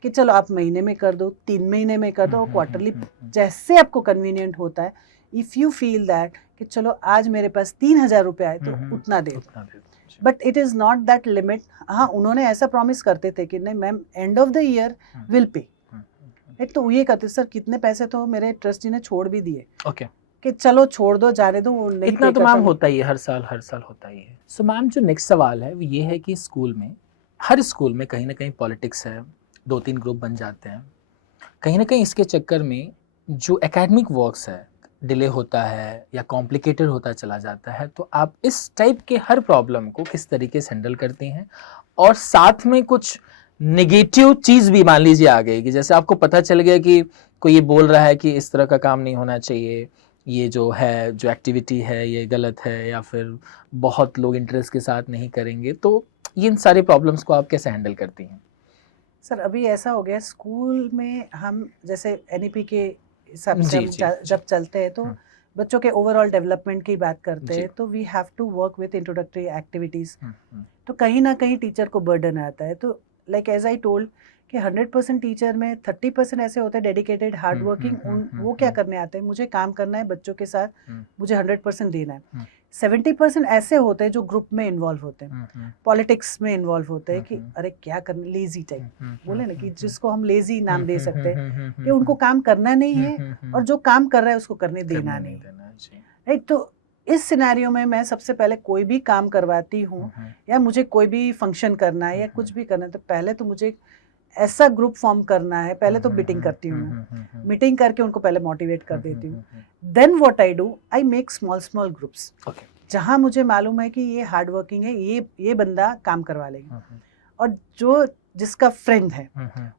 कि चलो आप महीने में कर दो, 3 महीने में कर दो, क्वार्टरली, जैसे आपको कन्वीनियंट होता है। इफ यू फील दैट कि चलो आज मेरे पास 3,000 रुपये आए तो उतना दे, but it is not that limit. हाँ, उन्होंने ऐसा प्रॉमिस करते थे कि नहीं ma'am, end of the year will pay, तो ये कहते सर कितने पैसे तो मेरे ट्रस्टी ने छोड़ भी दिए, ओके, कि चलो छोड़ दो, जाने दो, वो नहीं इतना तो मैम होता ही है, हर साल होता ही है। सो मैम, जो नेक्स्ट सवाल है वो ये है कि स्कूल में, हर स्कूल में कहीं ना कहीं पॉलिटिक्स है, 2-3 ग्रुप बन जाते हैं, कहीं ना कहीं इसके चक्कर में जो एकेडमिक वर्क्स है डिले होता है या कॉम्प्लिकेटेड होता चला जाता है। तो आप इस टाइप के हर प्रॉब्लम को किस तरीके से हैंडल करती हैं? और साथ में कुछ नेगेटिव चीज़ भी मान लीजिए आ गई कि जैसे आपको पता चल गया कि कोई ये बोल रहा है कि इस तरह का काम नहीं होना चाहिए, ये जो है, जो एक्टिविटी है ये गलत है, या फिर बहुत लोग इंटरेस्ट के साथ नहीं करेंगे, तो इन सारे प्रॉब्लम्स को आप कैसे हैंडल करती हैं? सर अभी ऐसा हो गया स्कूल में, हम जैसे NEP के हिसाब से जब चलते हैं तो बच्चों के ओवरऑल डेवलपमेंट की बात करते हैं, तो we have to work with introductory activities. तो कहीं ना कहीं टीचर को बर्डन आता है। तो लाइक एज आई टोल्ड कि 100% टीचर में 30% ऐसे होते हैं डेडिकेटेड हार्ड वर्किंग, वो क्या करने आते हैं, मुझे काम करना है बच्चों के साथ, मुझे 100% देना है। 70% ऐसे होते हैं जो ग्रुप में इन्वॉल्व होते हैं, पॉलिटिक्स में इन्वॉल्व होते हैं कि अरे क्या करना, लेजी टाइप बोले ना, कि जिसको हम लेजी नाम दे सकते हैं, कि उनको काम करना नहीं है और जो काम कर रहा है उसको करने देना नहीं, राइट। तो इस सिनेरियो में मैं सबसे पहले कोई भी काम करवाती हूँ या मुझे कोई भी फंक्शन करना है या कुछ भी करना है, तो पहले तो मुझे ऐसा ग्रुप फॉर्म करना है, पहले तो मीटिंग करती हूँ, मीटिंग करके उनको पहले मोटिवेट कर देती हूँ। Then what I do, I make small groups, जहाँ मुझे मालूम है कि ये हार्ड वर्किंग है, ये बंदा काम करवा लेगा, और जो जिसका फ्रेंड है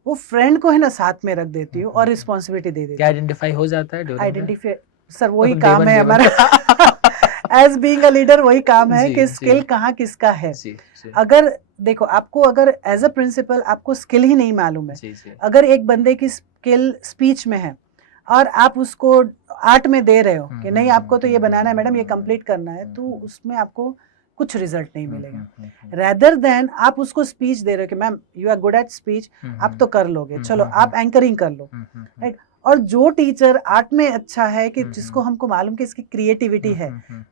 वो फ्रेंड को है ना साथ में रख देती हूँ और रिस्पॉन्सिबिलिटी दे देती हूँ। आइडेंटिफाई हो जाता है, आइडेंटिफाई, सर वही काम है हमारा एज बीइंग अ लीडर, वही काम है कि स्किल कहाँ किसका है। अगर देखो, आपको अगर एज अ प्रिंसिपल आपको स्किल ही नहीं मालूम है, अगर एक बंदे की स्किल स्पीच में है और आप उसको आर्ट में दे रहे हो कि नहीं आपको तो ये बनाना है मैडम, ये कंप्लीट करना है, तो उसमें आपको कुछ रिजल्ट नहीं मिलेगा। रेदर देन आप उसको स्पीच दे रहे हो कि ma'am you are good at speech, आप तो कर लोगे, चलो आप एंकरिंग कर लो, राइट। और जो टीचर आर्ट में अच्छा है, कि जिसको हमको मालूम कि इसकी क्रिएटिविटी है,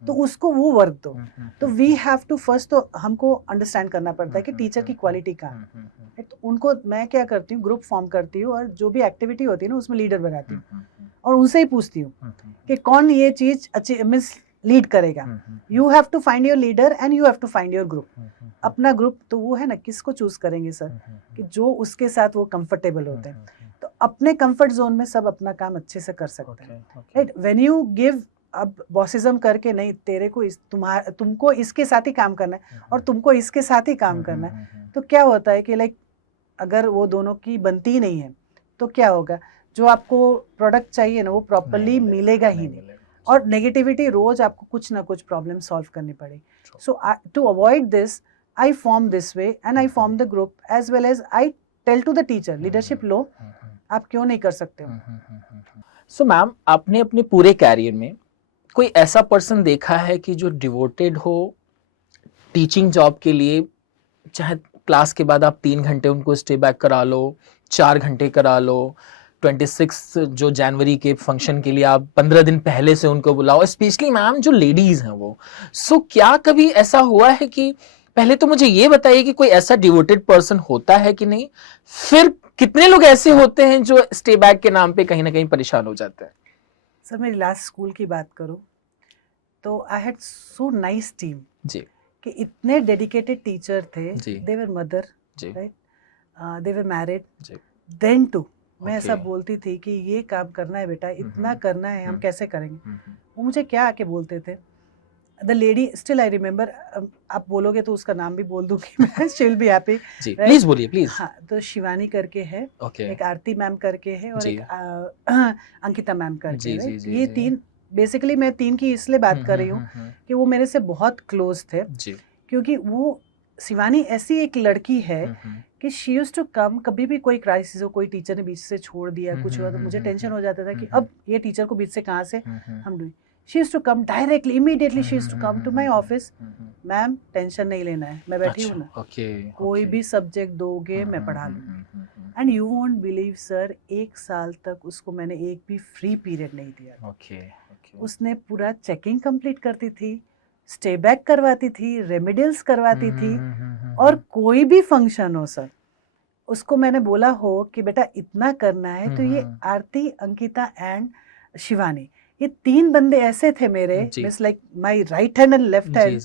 तो उसको वो वर्क दो। तो वी हैव टू फर्स्ट, तो हमको अंडरस्टैंड करना पड़ता है कि टीचर की क्वालिटी कहाँ है। तो उनको मैं क्या करती हूँ, ग्रुप फॉर्म करती हूँ और जो भी एक्टिविटी होती है ना उसमें लीडर बनाती हूँ। और उनसे ही पूछती हूँ कि कौन ये चीज अच्छी मीन्स लीड करेगा. You have to find your leader and you have to find your group. अपना ग्रुप तो वो है ना, किसको चूज करेंगे सर, कि जो उसके साथ वो कंफर्टेबल होते हैं. तो अपने कंफर्ट जोन में सब अपना काम अच्छे से कर सकते हैं. राइट, व्हेन यू गिव, अब बॉसिज्म करके नहीं, तेरे को तुमको इसके साथ ही काम करना है और तुमको इसके साथ ही काम करना है, तो क्या होता है कि लाइक अगर वो दोनों की बनती ही नहीं है तो क्या होगा, जो आपको प्रोडक्ट चाहिए ना वो प्रॉपरली मिलेगा ही नहीं, और नेगेटिविटी रोज आपको कुछ ना कुछ प्रॉब्लम सॉल्व करनी पड़ेगी. So to avoid this I form this way and I form the group as well as I tell to the teacher, leadership लो, आप क्यों नहीं कर सकते हो. सो मैम, आपने अपने पूरे कैरियर में कोई ऐसा पर्सन देखा है कि जो डिवोटेड हो टीचिंग जॉब के लिए, चाहे क्लास के बाद आप 3 घंटे उनको स्टे बैक करा लो, 4 घंटे करा लो, 26 जो जनवरी के फंक्शन के लिए आप 15 दिन पहले से उनको बुलाओ, स्पेशली मैम जो लेडीज हैं वो. सो क्या कभी ऐसा हुआ है कि, पहले तो मुझे ये बताइए कि कोई ऐसा डिवोटेड पर्सन होता है कि नहीं, फिर कितने लोग ऐसे होते हैं जो स्टे बैक के नाम पे कहीं ना कहीं परेशान हो जाते हैं. सर मेरी लास्ट स्कूल की बात करूं तो I had so nice team जी, कि इतने डेडिकेटेड टीचर थे. जी. दे वर मदर, जी. Right, they were married. जी. देन टू मैं ऐसा Okay. बोलती थी कि ये काम करना है बेटा, इतना करना है, हम कैसे करेंगे. हम्म. वो मुझे क्या आके बोलते थे. The lady still I remember, आप बोलोगे तो उसका नाम भी बोल दूंगी मैं, शी विल बी हैप्पी. जी, प्लीज बोलिए प्लीज. हाँ, तो शिवानी करके है, ओके. एक आरती मैम करके है, और जी. एक अंकिता मैम करके जी, है. जी, जी, ये जी. तीन, बेसिकली मैं तीन की इसलिए बात कर रही हूँ कि वो मेरे से बहुत क्लोज थे, जी. क्योंकि वो शिवानी ऐसी एक लड़की है कि शी यूज्ड टू कम, कभी भी कोई क्राइसिस हो, कोई टीचर ने बीच से छोड़ दिया, कुछ हुआ, तो मुझे टेंशन हो जाता था कि अब ये टीचर को बीच से कहाँ से हम डूए. She used to come directly, immediately she used to come to my office. Ma'am tension नहीं लेना है, मैं बैठी हूँ ना, कोई भी सब्जेक्ट दोगे मैं पढ़ा लूँ. And you won't believe sir, 1 साल तक उसको मैंने एक भी फ्री पीरियड नहीं दिया. उसने पूरा चेकिंग कंप्लीट करती थी, स्टे बैक करवाती थी, रेमेडियल्स करवाती थी, और कोई भी फंक्शन हो सर, उसको मैंने बोला हो कि बेटा इतना करना है, तो ये आरती, अंकिता एंड शिवानी, ये 3 बंदे ऐसे थे मेरे, means like my right hand and left hand,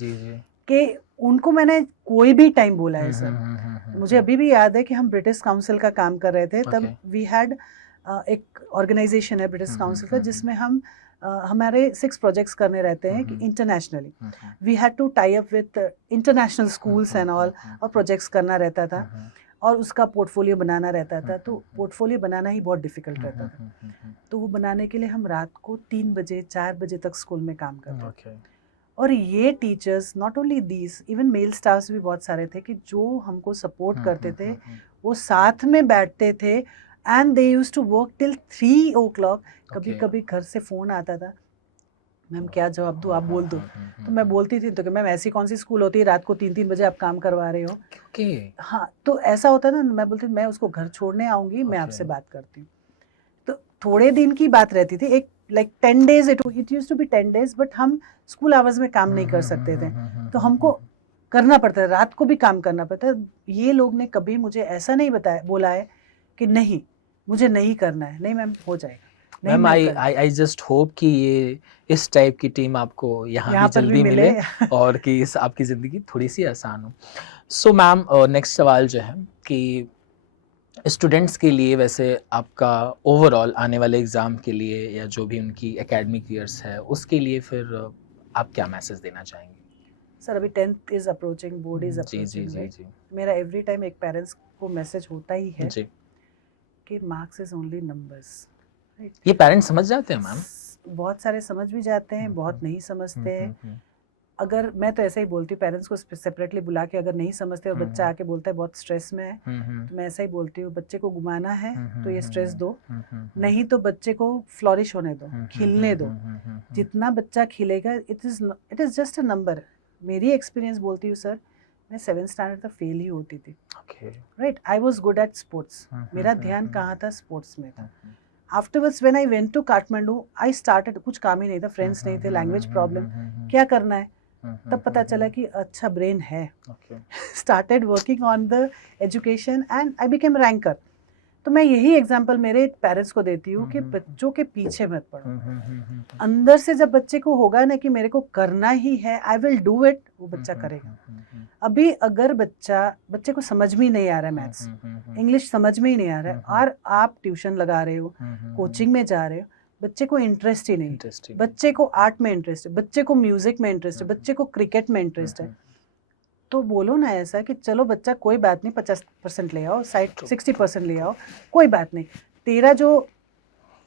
कि उनको मैंने कोई भी टाइम बोला है सर. मुझे अभी भी याद है कि हम ब्रिटिश काउंसिल का काम कर रहे थे, तब वी हैड एक ऑर्गेनाइजेशन है ब्रिटिश काउंसिल का, जिसमें हम हमारे 6 प्रोजेक्ट्स करने रहते हैं कि internationally we had to tie up with international schools and all, और प्रोजेक्ट्स करना रहता था और उसका पोर्टफोलियो बनाना रहता था. तो पोर्टफोलियो बनाना ही बहुत डिफिकल्ट रहता था. तो वो बनाने के लिए हम रात को 3 बजे 4 बजे तक स्कूल में काम करते थे. और ये teachers, not only these, even male staffs भी बहुत सारे थे कि जो हमको सपोर्ट करते थे, वो साथ में बैठते थे, and they used to work till 3 o'clock. कभी कभी घर से फ़ोन आता था, मैम क्या जवाब दूँ, आप बोल दो. तो मैं बोलती थी तो कि मैम ऐसी कौन सी स्कूल होती है रात को 3-3 बजे आप काम करवा रहे हो. हाँ, तो ऐसा होता ना, मैं बोलती मैं उसको घर छोड़ने आऊँगी, मैं आपसे बात करती हूँ. तो थोड़े दिन की बात रहती थी, एक like 10 days, it used to be 10 days, but हम स्कूल आवर्स में काम नहीं कर सकते थे, तो हमको करना पड़ता है, रात को भी काम करना पड़ता है. ये लोग ने कभी मुझे ऐसा नहीं बोला है कि नहीं मुझे नहीं करना है, नहीं मैम हो जाएगा. मैम आई जस्ट होप कि ये इस टाइप की टीम आपको यहाँ भी जल्दी मिले और कि इस आपकी ज़िंदगी थोड़ी सी आसान हो. सो मैम, नेक्स्ट सवाल जो है कि स्टूडेंट्स के लिए, वैसे आपका ओवरऑल आने वाले एग्ज़ाम के लिए या जो भी उनकी एकेडमिक ईयर्स है उसके लिए फिर आप क्या मैसेज देना चाहेंगे? सर अभी 10th is approaching, board is approaching. जी. मेरा एवरी टाइम एक पेरेंट्स को मैसेज होता ही है जी कि मार्क्स इज ओनली नंबर्स. ये पेरेंट्स समझ जाते हैं मैम? बहुत सारे समझ भी जाते हैं, बहुत नहीं समझते हैं. अगर मैं तो ऐसा ही बोलती हूँ पेरेंट्स को सेपरेटली बुला के, अगर नहीं समझते और बच्चा आके बोलता है बहुत स्ट्रेस में है, तो मैं ऐसा ही बोलती हूँ बच्चे को घुमाना है तो ये स्ट्रेस दो, नहीं तो बच्चे को फ्लॉरिश होने दो, खिलने दो. जितना बच्चा खिलेगा, it is just a number. मेरी एक्सपीरियंस बोलती हूँ सर, मैं 7th स्टैंडर्ड तक फेल ही होती थी. Right, I was good at sports, मेरा ध्यान कहाँ था, स्पोर्ट्स में था. Afterwards when I went to Kathmandu, I started, कुछ काम ही नहीं था, फ्रेंड्स नहीं थे, लैंग्वेज प्रॉब्लम, क्या करना है, तब पता चला कि अच्छा ब्रेन है. Started working on the education and I became ranker. तो मैं यही एग्जांपल मेरे पेरेंट्स को देती हूँ कि बच्चों के पीछे मत पड़ो। अंदर से जब बच्चे को होगा ना कि मेरे को करना ही है, आई विल डू इट, वो बच्चा करेगा। अभी अगर बच्चे को समझ में ही नहीं आ रहा है मैथ्स, इंग्लिश समझ में ही नहीं आ रहा है, और आप ट्यूशन लगा रहे हो, कोचिंग में जा रहे हो, बच्चे को इंटरेस्ट ही नहीं, बच्चे को आर्ट में इंटरेस्ट है, बच्चे को म्यूजिक में इंटरेस्ट है, बच्चे को क्रिकेट में इंटरेस्ट है, तो बोलो ना ऐसा कि चलो बच्चा कोई बात नहीं 50% ले आओ, 60% ले आओ, कोई बात नहीं, तेरा जो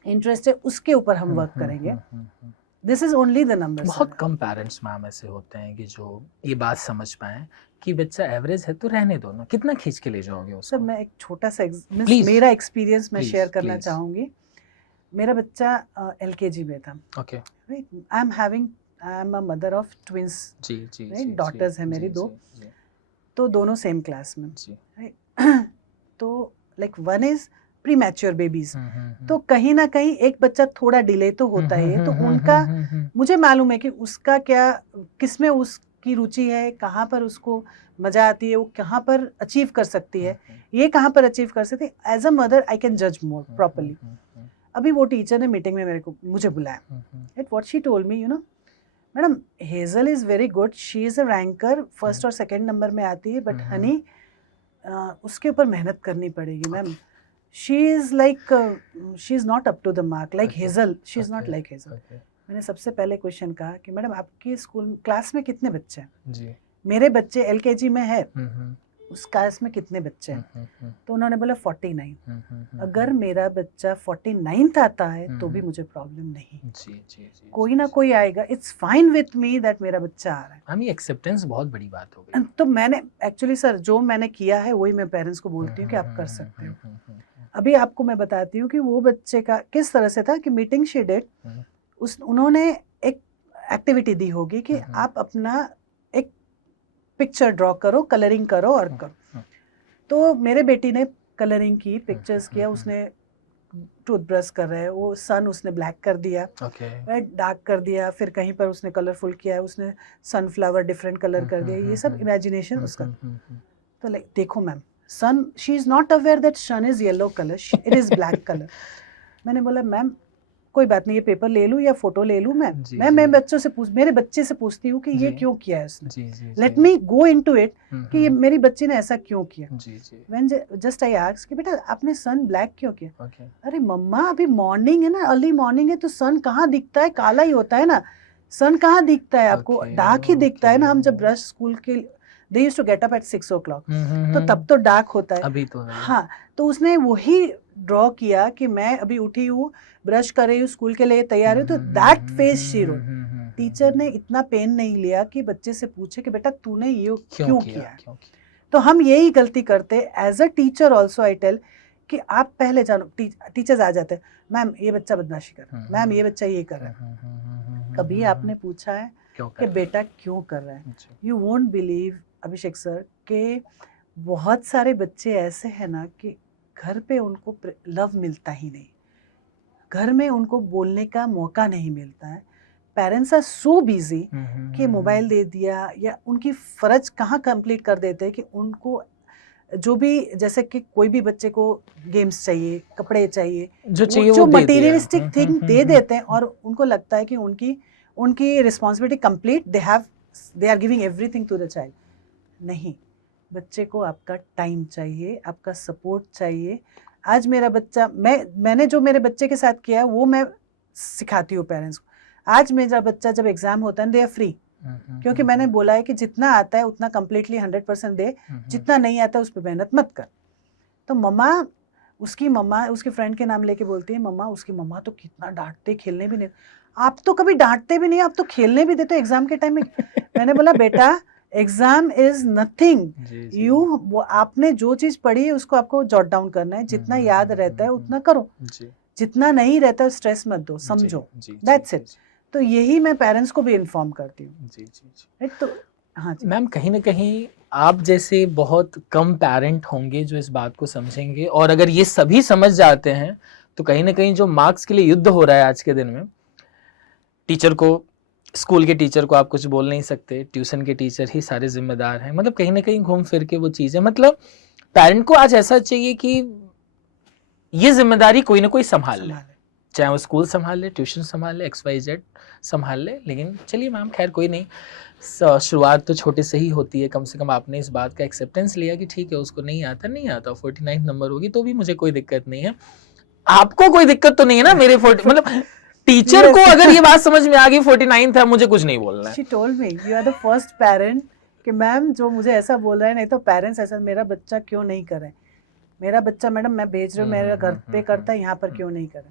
इंटरेस्ट है उसके ऊपर हम वर्क करेंगे। This is only the number. बहुत कम पेरेंट्स मैम ऐसे होते हैं कि जो ये बात समझ पाए कि बच्चा एवरेज है तो रहने दो ना, कितना खींच के ले जाओगे उसको। सर मैं एक छोटा सा मेरा एक्सपीरियंस मैं शेयर करना चाहूँगी। मेरा बच्चा LKG में था। Okay. I am a mother of twins, right, daughters है मेरी 2, तो दोनों सेम क्लास में, राइट। तो like one is premature babies, तो कहीं ना कहीं एक बच्चा थोड़ा डिले तो होता है, तो उनका मुझे मालूम है कि उसका क्या, किसमें उसकी रुचि है, कहाँ पर उसको मजा आती है, वो कहाँ पर अचीव कर सकती है, ये कहाँ पर अचीव कर सकती है। As a mother I can जज मोर प्रॉपरली। अभी वो टीचर ने मीटिंग में मुझे बुलाया, right, what she told me, you know madam, hazel is very good, she is a ranker, first और सेकंड नंबर में आती है, बट हनी उसके ऊपर मेहनत करनी पड़ेगी ma'am. She is not up to the mark like Hazel, she is not like Hazel. मैंने सबसे पहले क्वेश्चन कहा कि मैडम आपके स्कूल क्लास में कितने बच्चे हैं? जी। मेरे बच्चे LKG में है, उस क्लास में कितने बच्चे हैं? तो उन्होंने बोला 49। अगर मेरा बच्चा 49th आता है तो भी मुझे प्रॉब्लम नहीं, जी, कोई ना कोई आएगा, it's fine with me that मेरा बच्चा आ रहा है। हमें एक्सेप्टेंस बहुत बड़ी बात हो गई। तो मैंने एक्चुअली सर जो मैंने किया है वही मैं पेरेंट्स को बोलती हूँ कि आप कर सकते हो। अभी आपको मैं बताती हूँ कि वो बच्चे का किस तरह से था कि मीटिंग शी डिड, उन्होंने एक एक्टिविटी दी होगी कि आप अपना एक पिक्चर ड्रॉ करो, कलरिंग करो और करो। तो मेरे बेटी ने कलरिंग की, पिक्चर्स किया, उसने टूथब्रश कर रहे हैं, वो सन उसने ब्लैक कर दिया, राइट, डार्क कर दिया, फिर कहीं पर उसने कलरफुल किया, उसने सनफ्लावर डिफरेंट कलर कर दिया, ये सब इमेजिनेशन उसका। तो लाइक देखो ma'am, sun, she is not aware that sun is yellow colour, it is black colour. मैंने बोला मैम कोई बात नहीं, ये पेपर ले लूं या फोटो ले लूं मैं बच्चों से मेरे बच्चे से पूछती हूँ कि ये क्यों किया है उसने, let me go into it कि ये मेरी बच्ची ने ऐसा क्यों किया। व्हेन जस्ट आई आस्क कि बेटा आपने सन ब्लैक क्यों किया? अरे मम्मा अभी मॉर्निंग है ना, अर्ली मॉर्निंग है, तो सन कहाँ दिखता है, काला ही होता है ना, सन कहाँ दिखता है आपको, डार्क ही दिखता है ना। हम जब ब्रश स्कूल के they used to get up at 6 o'clock, तो तब तो डार्क होता है, अभी तो हाँ। तो उसने वही ड्रॉ किया कि मैं अभी उठी हूँ, ब्रश कर रही हूँ, स्कूल के लिए तैयार हूँ, तो that face she road. Teacher ने इतना पेन नहीं लिया कि बच्चे से पूछे कि बेटा तूने ये क्यों किया। तो हम यही गलती करते as a teacher also. I tell कि आप पहले जानो, टीचर्स आ जाते हैं, मैम ये बच्चा बदमाशी कर रहा है, मैम ये बच्चा ये कर रहा है, कभी आपने पूछा है कि बेटा क्यों कर रहा है? You won't believe Abhishek sir के बहुत सारे बच्चे ऐसे हैं ना कि घर पे उनको लव मिलता ही नहीं, घर में उनको बोलने का मौका नहीं मिलता है। पेरेंट्स आर सो बिजी कि मोबाइल दे दिया, या उनकी फर्ज कहाँ कंप्लीट कर देते हैं कि उनको जो भी, जैसे कि कोई भी बच्चे को गेम्स चाहिए, कपड़े चाहिए, जो मटेरियलिस्टिक थिंग दे देते हैं, और उनको लगता है कि उनकी responsibility complete, they are giving everything to the child. नहीं, बच्चे को आपका टाइम चाहिए, आपका सपोर्ट चाहिए। आज मेरा बच्चा, मैंने जो मेरे बच्चे के साथ किया वो मैं सिखाती हूँ पेरेंट्स को। आज मेरा बच्चा जब एग्जाम होता है, दे आर फ्री, क्योंकि मैंने बोला है कि जितना आता है उतना कम्प्लीटली 100% दे, जितना नहीं आता उस पर मेहनत मत कर। तो मम्मा उसकी फ्रेंड के नाम लेके बोलती है, मम्मा उसकी मम्मा तो कितना डांटते, खेलने भी नहीं। आप तो कभी डांटते भी नहीं, आप तो खेलने भी देते एग्जाम के टाइम में। मैंने बोला बेटा एग्जाम इज नथिंग, आपने जो चीज पढ़ी है उसको आपको जॉट डाउन करना है, जितना याद रहता है उतना करो, जितना नहीं रहता है स्ट्रेस मत दो, समझो, दैट्स इट। तो यही मैं पेरेंट्स को भी इन्फॉर्म करती हूँ। तो हाँ मैम, कहीं ना कहीं आप जैसे बहुत कम पेरेंट होंगे जो इस बात को समझेंगे, और अगर ये सभी समझ जाते हैं तो कहीं ना कहीं जो मार्क्स के लिए युद्ध हो रहा है आज के दिन में, टीचर को, स्कूल के टीचर को आप कुछ बोल नहीं सकते, ट्यूशन के टीचर ही सारे जिम्मेदार हैं, मतलब कहीं ना कहीं घूम फिर के वो चीज़ें, मतलब पेरेंट को आज ऐसा चाहिए कि ये जिम्मेदारी कोई ना कोई संभाल ले, चाहे वो स्कूल संभाल ले, ट्यूशन संभाल ले, XYZ संभाल ले। लेकिन चलिए मैम, खैर कोई नहीं, शुरुआत तो छोटे से ही होती है। कम से कम आपने इस बात का एक्सेप्टेंस लिया कि ठीक है, उसको नहीं आता 49 नंबर होगी तो भी मुझे कोई दिक्कत नहीं है। आपको कोई दिक्कत तो नहीं है ना मेरे 40, मतलब टीचर को अगर ये बात समझ में आ गई 49 था, मुझे कुछ नहीं बोलना है। She told me, you are the first parent कि मैम जो मुझे ऐसा बोल रहा है, नहीं तो पेरेंट्स ऐसा, मेरा बच्चा क्यों नहीं करे, मेरा बच्चा मैडम मैं भेज रही हूँ, मेरे घर पे करता है, यहाँ पर क्यों नहीं करे।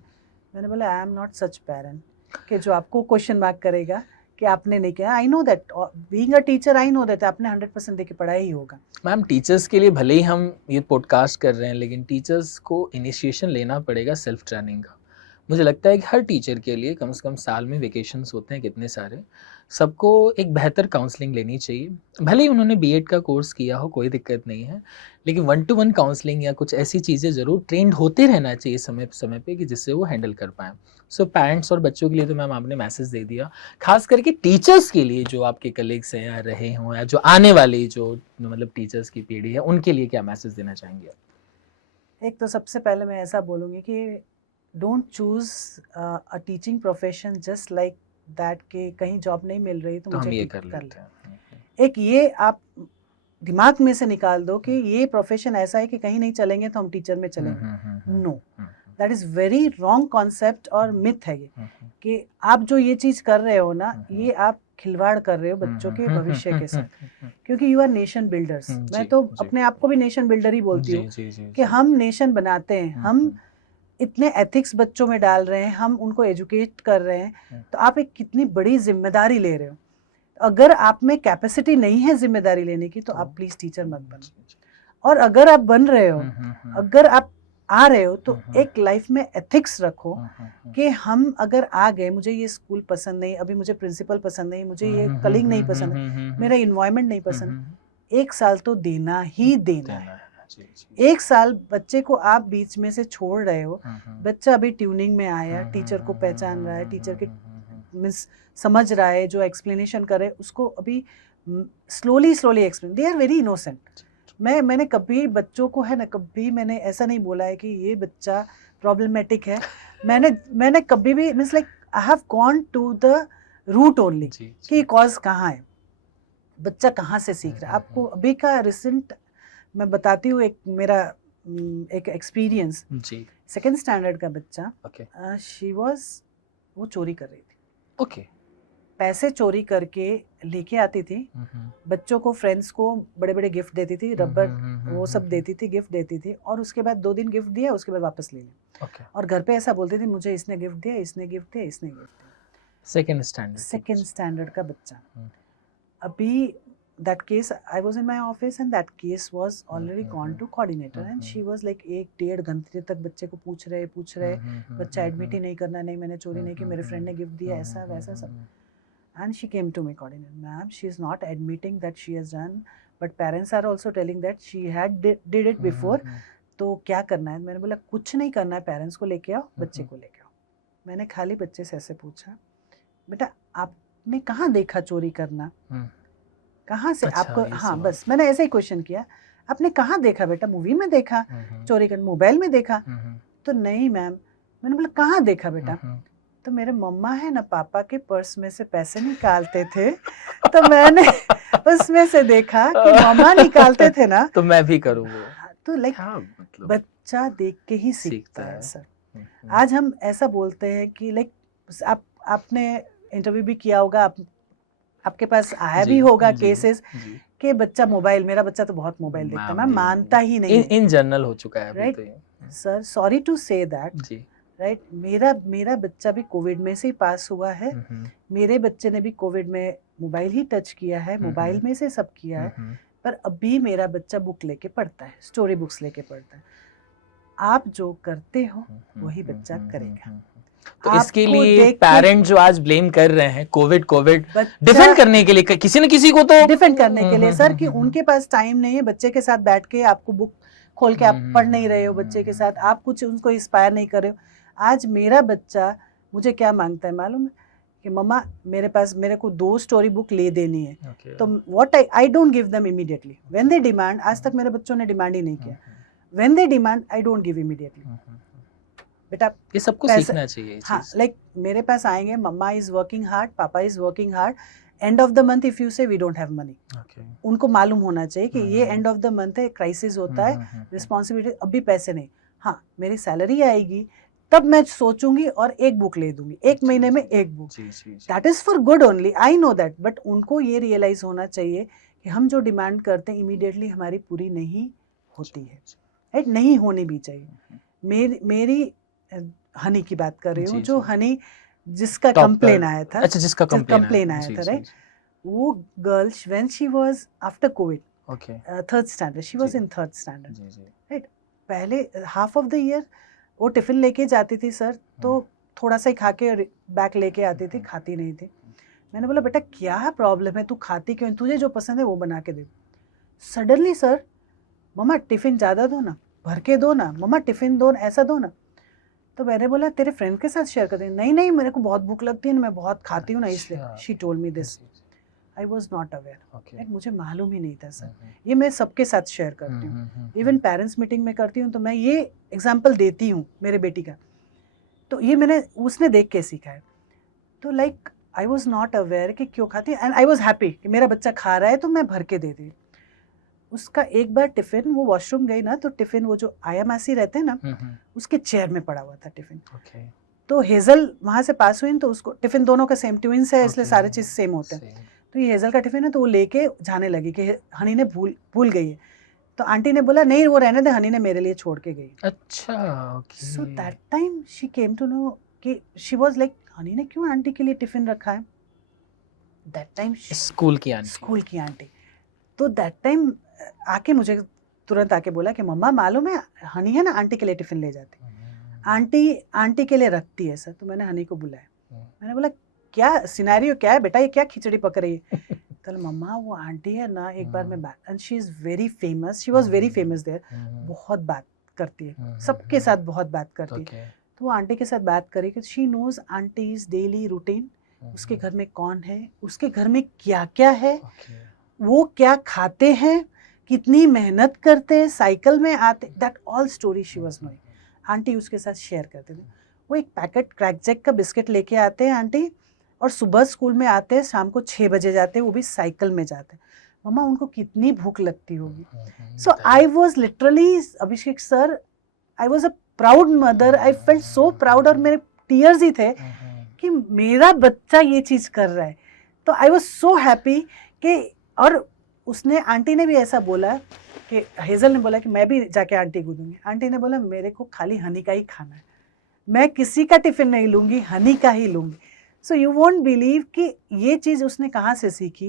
मैंने बोला आई एम नॉट सच पेरेंट कि जो आपको क्वेश्चन मार्क करेगा कि आपने नहीं किया। आई know that being a teacher, I know that आपने 100% देके पढ़ाया ही होगा। मैम टीचर्स के लिए भले ही हम ये पॉडकास्ट कर रहे हैं, लेकिन टीचर्स को इनिशिएशन लेना पड़ेगा सेल्फ ट्रेनिंग का। मुझे लगता है कि हर टीचर के लिए कम से कम साल में वेकेशंस होते हैं कितने सारे, सबको एक बेहतर काउंसलिंग लेनी चाहिए। भले ही उन्होंने बीएड का कोर्स किया हो, कोई दिक्कत नहीं है, लेकिन 1-to-1 काउंसलिंग या कुछ ऐसी चीज़ें ज़रूर ट्रेंड होते रहना चाहिए समय समय पे कि जिससे वो हैंडल कर पाएँ। सो पेरेंट्स और बच्चों के लिए तो मैम आपने मैसेज दे दिया, खास करके टीचर्स के लिए जो आपके कलीग्स हैं या रहे हों, या जो आने वाली जो मतलब टीचर्स की पीढ़ी है, उनके लिए क्या मैसेज देना चाहेंगे? एक तो सबसे पहले मैं ऐसा बोलूँगी कि don't choose a teaching profession just like that कि कहीं जॉब नहीं मिल रही तो हम मुझे ये कर लेते हैं। एक ये आप दिमाग में से निकाल दो कि ये प्रोफेशन ऐसा है कि कहीं नहीं चलेंगे तो हम टीचर में चलेंगे। No, that is very wrong concept और मिथ है ये कि आप जो ये चीज कर रहे हो ना, ये आप खिलवाड़ कर रहे हो बच्चों के भविष्य के साथ, क्योंकि यू आर नेशन बिल्डर्स। मैं तो अपने आप को भी नेशन बिल्डर ही बोलती हूँ कि हम नेशन बनाते हैं, हम इतने एथिक्स बच्चों में डाल रहे हैं, हम उनको एजुकेट कर रहे हैं, तो आप एक कितनी बड़ी जिम्मेदारी ले रहे हो। अगर आप में कैपेसिटी नहीं है जिम्मेदारी लेने की तो आप प्लीज टीचर मत बनो। और अगर आप बन रहे हो, अगर आप आ रहे हो, तो एक लाइफ में एथिक्स रखो कि हम अगर आ गए, मुझे ये स्कूल पसंद नहीं, अभी मुझे प्रिंसिपल पसंद नहीं, मुझे ये कलीग नहीं पसंद, मेरा इन्वायरमेंट नहीं पसंद, 1 साल तो देना ही देना है। 1 साल बच्चे को आप बीच में से छोड़ रहे हो, बच्चा अभी ट्यूनिंग में आया, टीचर को पहचान रहा है, टीचर के मीन्स समझ रहा है, जो एक्सप्लेनेशन करे उसको अभी slowly explain, they are very innocent. मैंने कभी बच्चों को है ना, कभी मैंने ऐसा नहीं बोला है कि ये बच्चा प्रॉब्लमेटिक है। मैंने कभी भी means like I have gone to the root only कि कॉज कहाँ है, बच्चा कहाँ से सीख रहा है। आपको अभी का रिसेंट मैं बताती हूँ, एक मेरा एक एक्सपीरियंस। 2nd स्टैंडर्ड का बच्चा, वो चोरी कर रही थी। पैसे चोरी करके लेके आती थी, बच्चों को, फ्रेंड्स को बड़े बड़े गिफ्ट देती थी, रबर वो सब देती थी, गिफ्ट देती थी, और उसके बाद 2 दिन गिफ्ट दिया, उसके बाद वापस ले लिया। और घर पे ऐसा बोलती थी, मुझे इसने गिफ्ट दिया, इसने गिफ्ट दिया, इसने गिफ्ट दिया। 2nd स्टैंडर्ड का बच्चा। अभी that case, I was in my office and that case was already gone to coordinator and she was like 1-1.5 घंटे तक बच्चे को पूछ रहे, बच्चा एडमिट ही नहीं करना, नहीं मैंने चोरी नहीं की, मेरे फ्रेंड ने गिफ्ट दिया, ऐसा वैसा सब। And she came to me, coordinator, ma'am, she is not admitting that she has done, but parents are also telling that she had did it before, तो क्या करना है? मैंने बोला कुछ नहीं करना है, पेरेंट्स को लेके आओ, बच्चे को लेके आओ। मैंने खाली बच्चे से ऐसे पूछा, बेटा आपने कहाँ देखा चोरी करना, कहाँ से आपको, हाँ बस मैंने ऐसे ही क्वेश्चन किया, आपने कहाँ देखा बेटा, मूवी में देखा चोरी करना, मोबाइल में देखा? तो नहीं मैम। मैंने बोला कहाँ देखा बेटा? तो मेरे मम्मा है ना, पापा के पर्स में से पैसे निकालते थे, तो मैंने उसमें से देखा कि मम्मा निकालते थे ना, तो मैं भी करूँगा। तो लाइक मतलब बच्चा देख के ही सीखता है सर। आज हम ऐसा बोलते हैं कि लाइक आपने इंटरव्यू भी किया होगा, आपके पास आया भी होगा केसेस कि बच्चा मोबाइल, मेरा बच्चा तो बहुत मोबाइल देखता है, मैं मानता ही नहीं, इन जनरल हो चुका है right sir, sorry to say that, right. मेरा बच्चा भी कोविड में से ही पास हुआ है, मेरे बच्चे ने भी कोविड में मोबाइल ही टच किया है, मोबाइल में से सब किया है, पर अभी मेरा बच्चा बुक लेके पढ़ता है, स्टोरी बुक्स लेके पढ़ता है। आप जो करते हो वही बच्चा करेगा। तो इसके लिए पेरेंट जो आज ब्लेम कर रहे हैं कोविड डिफेंड करने के लिए, किसी न किसी को तो डिफेंड करने के लिए सर, कि उनके पास टाइम नहीं है बच्चे के साथ बैठ के, आपको बुक खोल के आप पढ़ नहीं रहे हो बच्चे के साथ, आप कुछ उनको इंस्पायर नहीं कर रहे हो। आज मेरा बच्चा मुझे क्या मांगता है मालूम है कि मम्मा मेरे को 2 स्टोरी बुक ले देनी है। तो what I don't give them immediately, when they demand. आज तक मेरे बच्चों ने डिमांड ही नहीं किया, when they demand I don't give immediately. बेटा ये सबको पैसे- सीखना चाहिए ये हाँ, चीज। लाइक मेरे पास आएंगे, mamma is working hard, papa is working hard, and of the month if you say we don't have money, okay. उनको मालूम होना चाहिए कि ये hmm. End of the month है, क्राइसिस होता है, हम्म। रिस्पॉन्सिबिलिटी, अभी पैसे नहीं, हाँ मेरी सैलरी आएगी तब मैं सोचूंगी और एक बुक ले दूंगी, एक जी, महीने में जी, एक बुक, जी जी जी। That is for good only, I know that, but उनको ये रियलाइज होना चाहिए कि हम जो डिमांड करते हैं इमीडिएटली हमारी पूरी नहीं होती है, राइट, नहीं होनी भी चाहिए। मेरी हनी की बात कर रही हूँ, जी, जो जी। हनी जिसका Top कंप्लेन पर- आया था, अच्छा, जिसका कंप्लेन आया जी, था, जी, राइट, जी। वो girl when she was after Covid, okay. Third standard, she was जी। इन थर्ड स्टैंडर्ड, जी जी। राइट, पहले हाफ ऑफ द ईयर वो टिफिन लेके जाती थी सर, तो थोड़ा सा ही खा के बैक लेके आती थी, खाती नहीं थी। मैंने बोला बेटा क्या प्रॉब्लम है, तू खाती क्यों, तुझे जो पसंद है वो बना के दे। सडनली सर, मम्मा टिफिन ज़्यादा दो ना, भर के दो ना, मम्मा टिफिन दो, ऐसा दो ना। तो मैंने बोला तेरे फ्रेंड के साथ शेयर कर दे। नहीं नहीं, मेरे को बहुत भूख लगती है ना, मैं बहुत खाती हूँ ना, इसलिए। अच्छा। शी टोल्ड मी दिस, जी, जी। I was not aware, okay. मुझे मालूम ही नहीं था सर। ये मैं सबके साथ शेयर करती हूँ, हूँ। इवन पेरेंट्स मीटिंग में करती हूँ, तो मैं ये एग्जाम्पल देती हूँ मेरे बेटी का, तो ये मैंने उसने देख के सीखा है। तो like I was not aware कि क्यों खाती, एंड आई वॉज हैप्पी कि मेरा बच्चा खा रहा है तो मैं भर के दे दी। उसका एक बार टिफिन, वो वॉशरूम गई ना, तो टिफिन वो जो आया मासी रहते हैं ना, उसके चेयर में पड़ा हुआ था टिफिन। ओके। तो हेजल वहां से पास हुई, तो उसको टिफिन दोनों का सेम, ट्विंस है इसलिए सारे चीज सेम होते हैं। तो ये हेजल का टिफिन है, तो वो लेके जाने लगी कि हनी ने भूल गई है। तो आंटी ने बोला नहीं वो रहने दे, हनी ने मेरे लिए छोड़ के गई। अच्छा, okay. So that time she came to know कि शी वाज लाइक हनी ने क्यों आंटी के लिए टिफिन रखा है। दैट टाइम स्कूल की आंटी तो दैट टाइम आके मुझे तुरंत आके बोला कि मम्मा मालूम है हनी है ना आंटी के लिए टिफिन ले जाती, आंटी के लिए रखती है सर। तो मैंने हनी को बुलाया, मैंने बोला क्या सिनेरियो क्या है बेटा, ये क्या खिचड़ी पक रही है। तो मम्मा वो आंटी है ना, एक बार मैं बात, and she is very famous, she was very famous there, बहुत बात करती है, सबके साथ बहुत बात करती है। तो वो आंटी के साथ बात करी कि she knows aunties daily routine, उसके घर में कौन है, उसके घर में क्या क्या है, वो क्या खाते हैं, कितनी मेहनत करते हैं, साइकिल में आते, that all story she was knowing. Aunty उसके साथ शेयर करते थे। वो एक पैकेट क्रैक जैक का बिस्किट लेके आते हैं आंटी, और सुबह स्कूल में आते हैं, शाम को 6 बजे जाते हैं, वो भी साइकिल में जाते हैं। मम्मा उनको कितनी भूख लगती होगी। So I was literally, Abhishek sir, I was a proud mother, I felt so proud, और मेरे टीयर्स ही थे कि मेरा बच्चा ये चीज़ कर रहा है। तो आई वॉज सो हैप्पी कि, और उसने, आंटी ने भी ऐसा बोला कि हेजल ने बोला कि मैं भी जाके आंटी को दूंगी। आंटी ने बोला मेरे को खाली हनी का ही खाना है, मैं किसी का टिफिन नहीं लूँगी, हनी का ही लूँगी। सो यू वोंट बिलीव कि ये चीज़ उसने कहाँ से सीखी।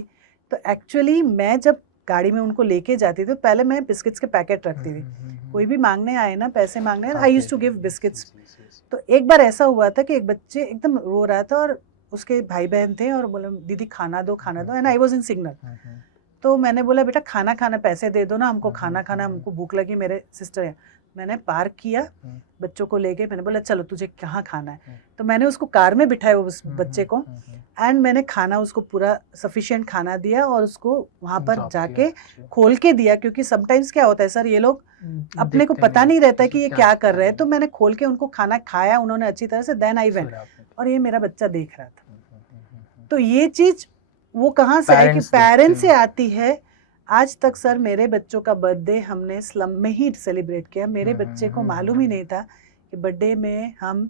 तो एक्चुअली मैं जब गाड़ी में उनको लेके जाती थी, तो पहले मैं बिस्किट्स के पैकेट रखती थी, कोई भी मांगने आए ना, पैसे मांगने, I used to give biscuits. तो एक बार ऐसा हुआ था कि एक बच्चे एकदम रो रहा था, और उसके भाई बहन थे, और बोला दीदी खाना दो, and I was in signal. तो मैंने बोला बेटा खाना पैसे दे दो ना, हमको खाना, हमको भूख लगी, मेरे सिस्टर है। मैंने पार्क किया बच्चों को लेके, मैंने बोला चलो तुझे कहाँ खाना है। तो मैंने उसको कार में बिठाया उस बच्चे को, एंड मैंने खाना उसको पूरा सफिशिएंट खाना दिया, और उसको वहाँ पर जाके खोल के दिया, क्योंकि समटाइम्स क्या होता है सर, ये लोग अपने को पता नहीं रहता कि ये क्या कर रहे हैं। तो मैंने खोल के उनको खाना खाया, उन्होंने अच्छी तरह से, देन आई वेंट, और ये मेरा बच्चा देख रहा था। तो ये चीज वो कहाँ से आई कि पेरेंट्स से आती है। आज तक सर मेरे बच्चों का बर्थडे हमने स्लम में ही सेलिब्रेट किया। मेरे बच्चे को मालूम ही नहीं था कि बर्थडे में हम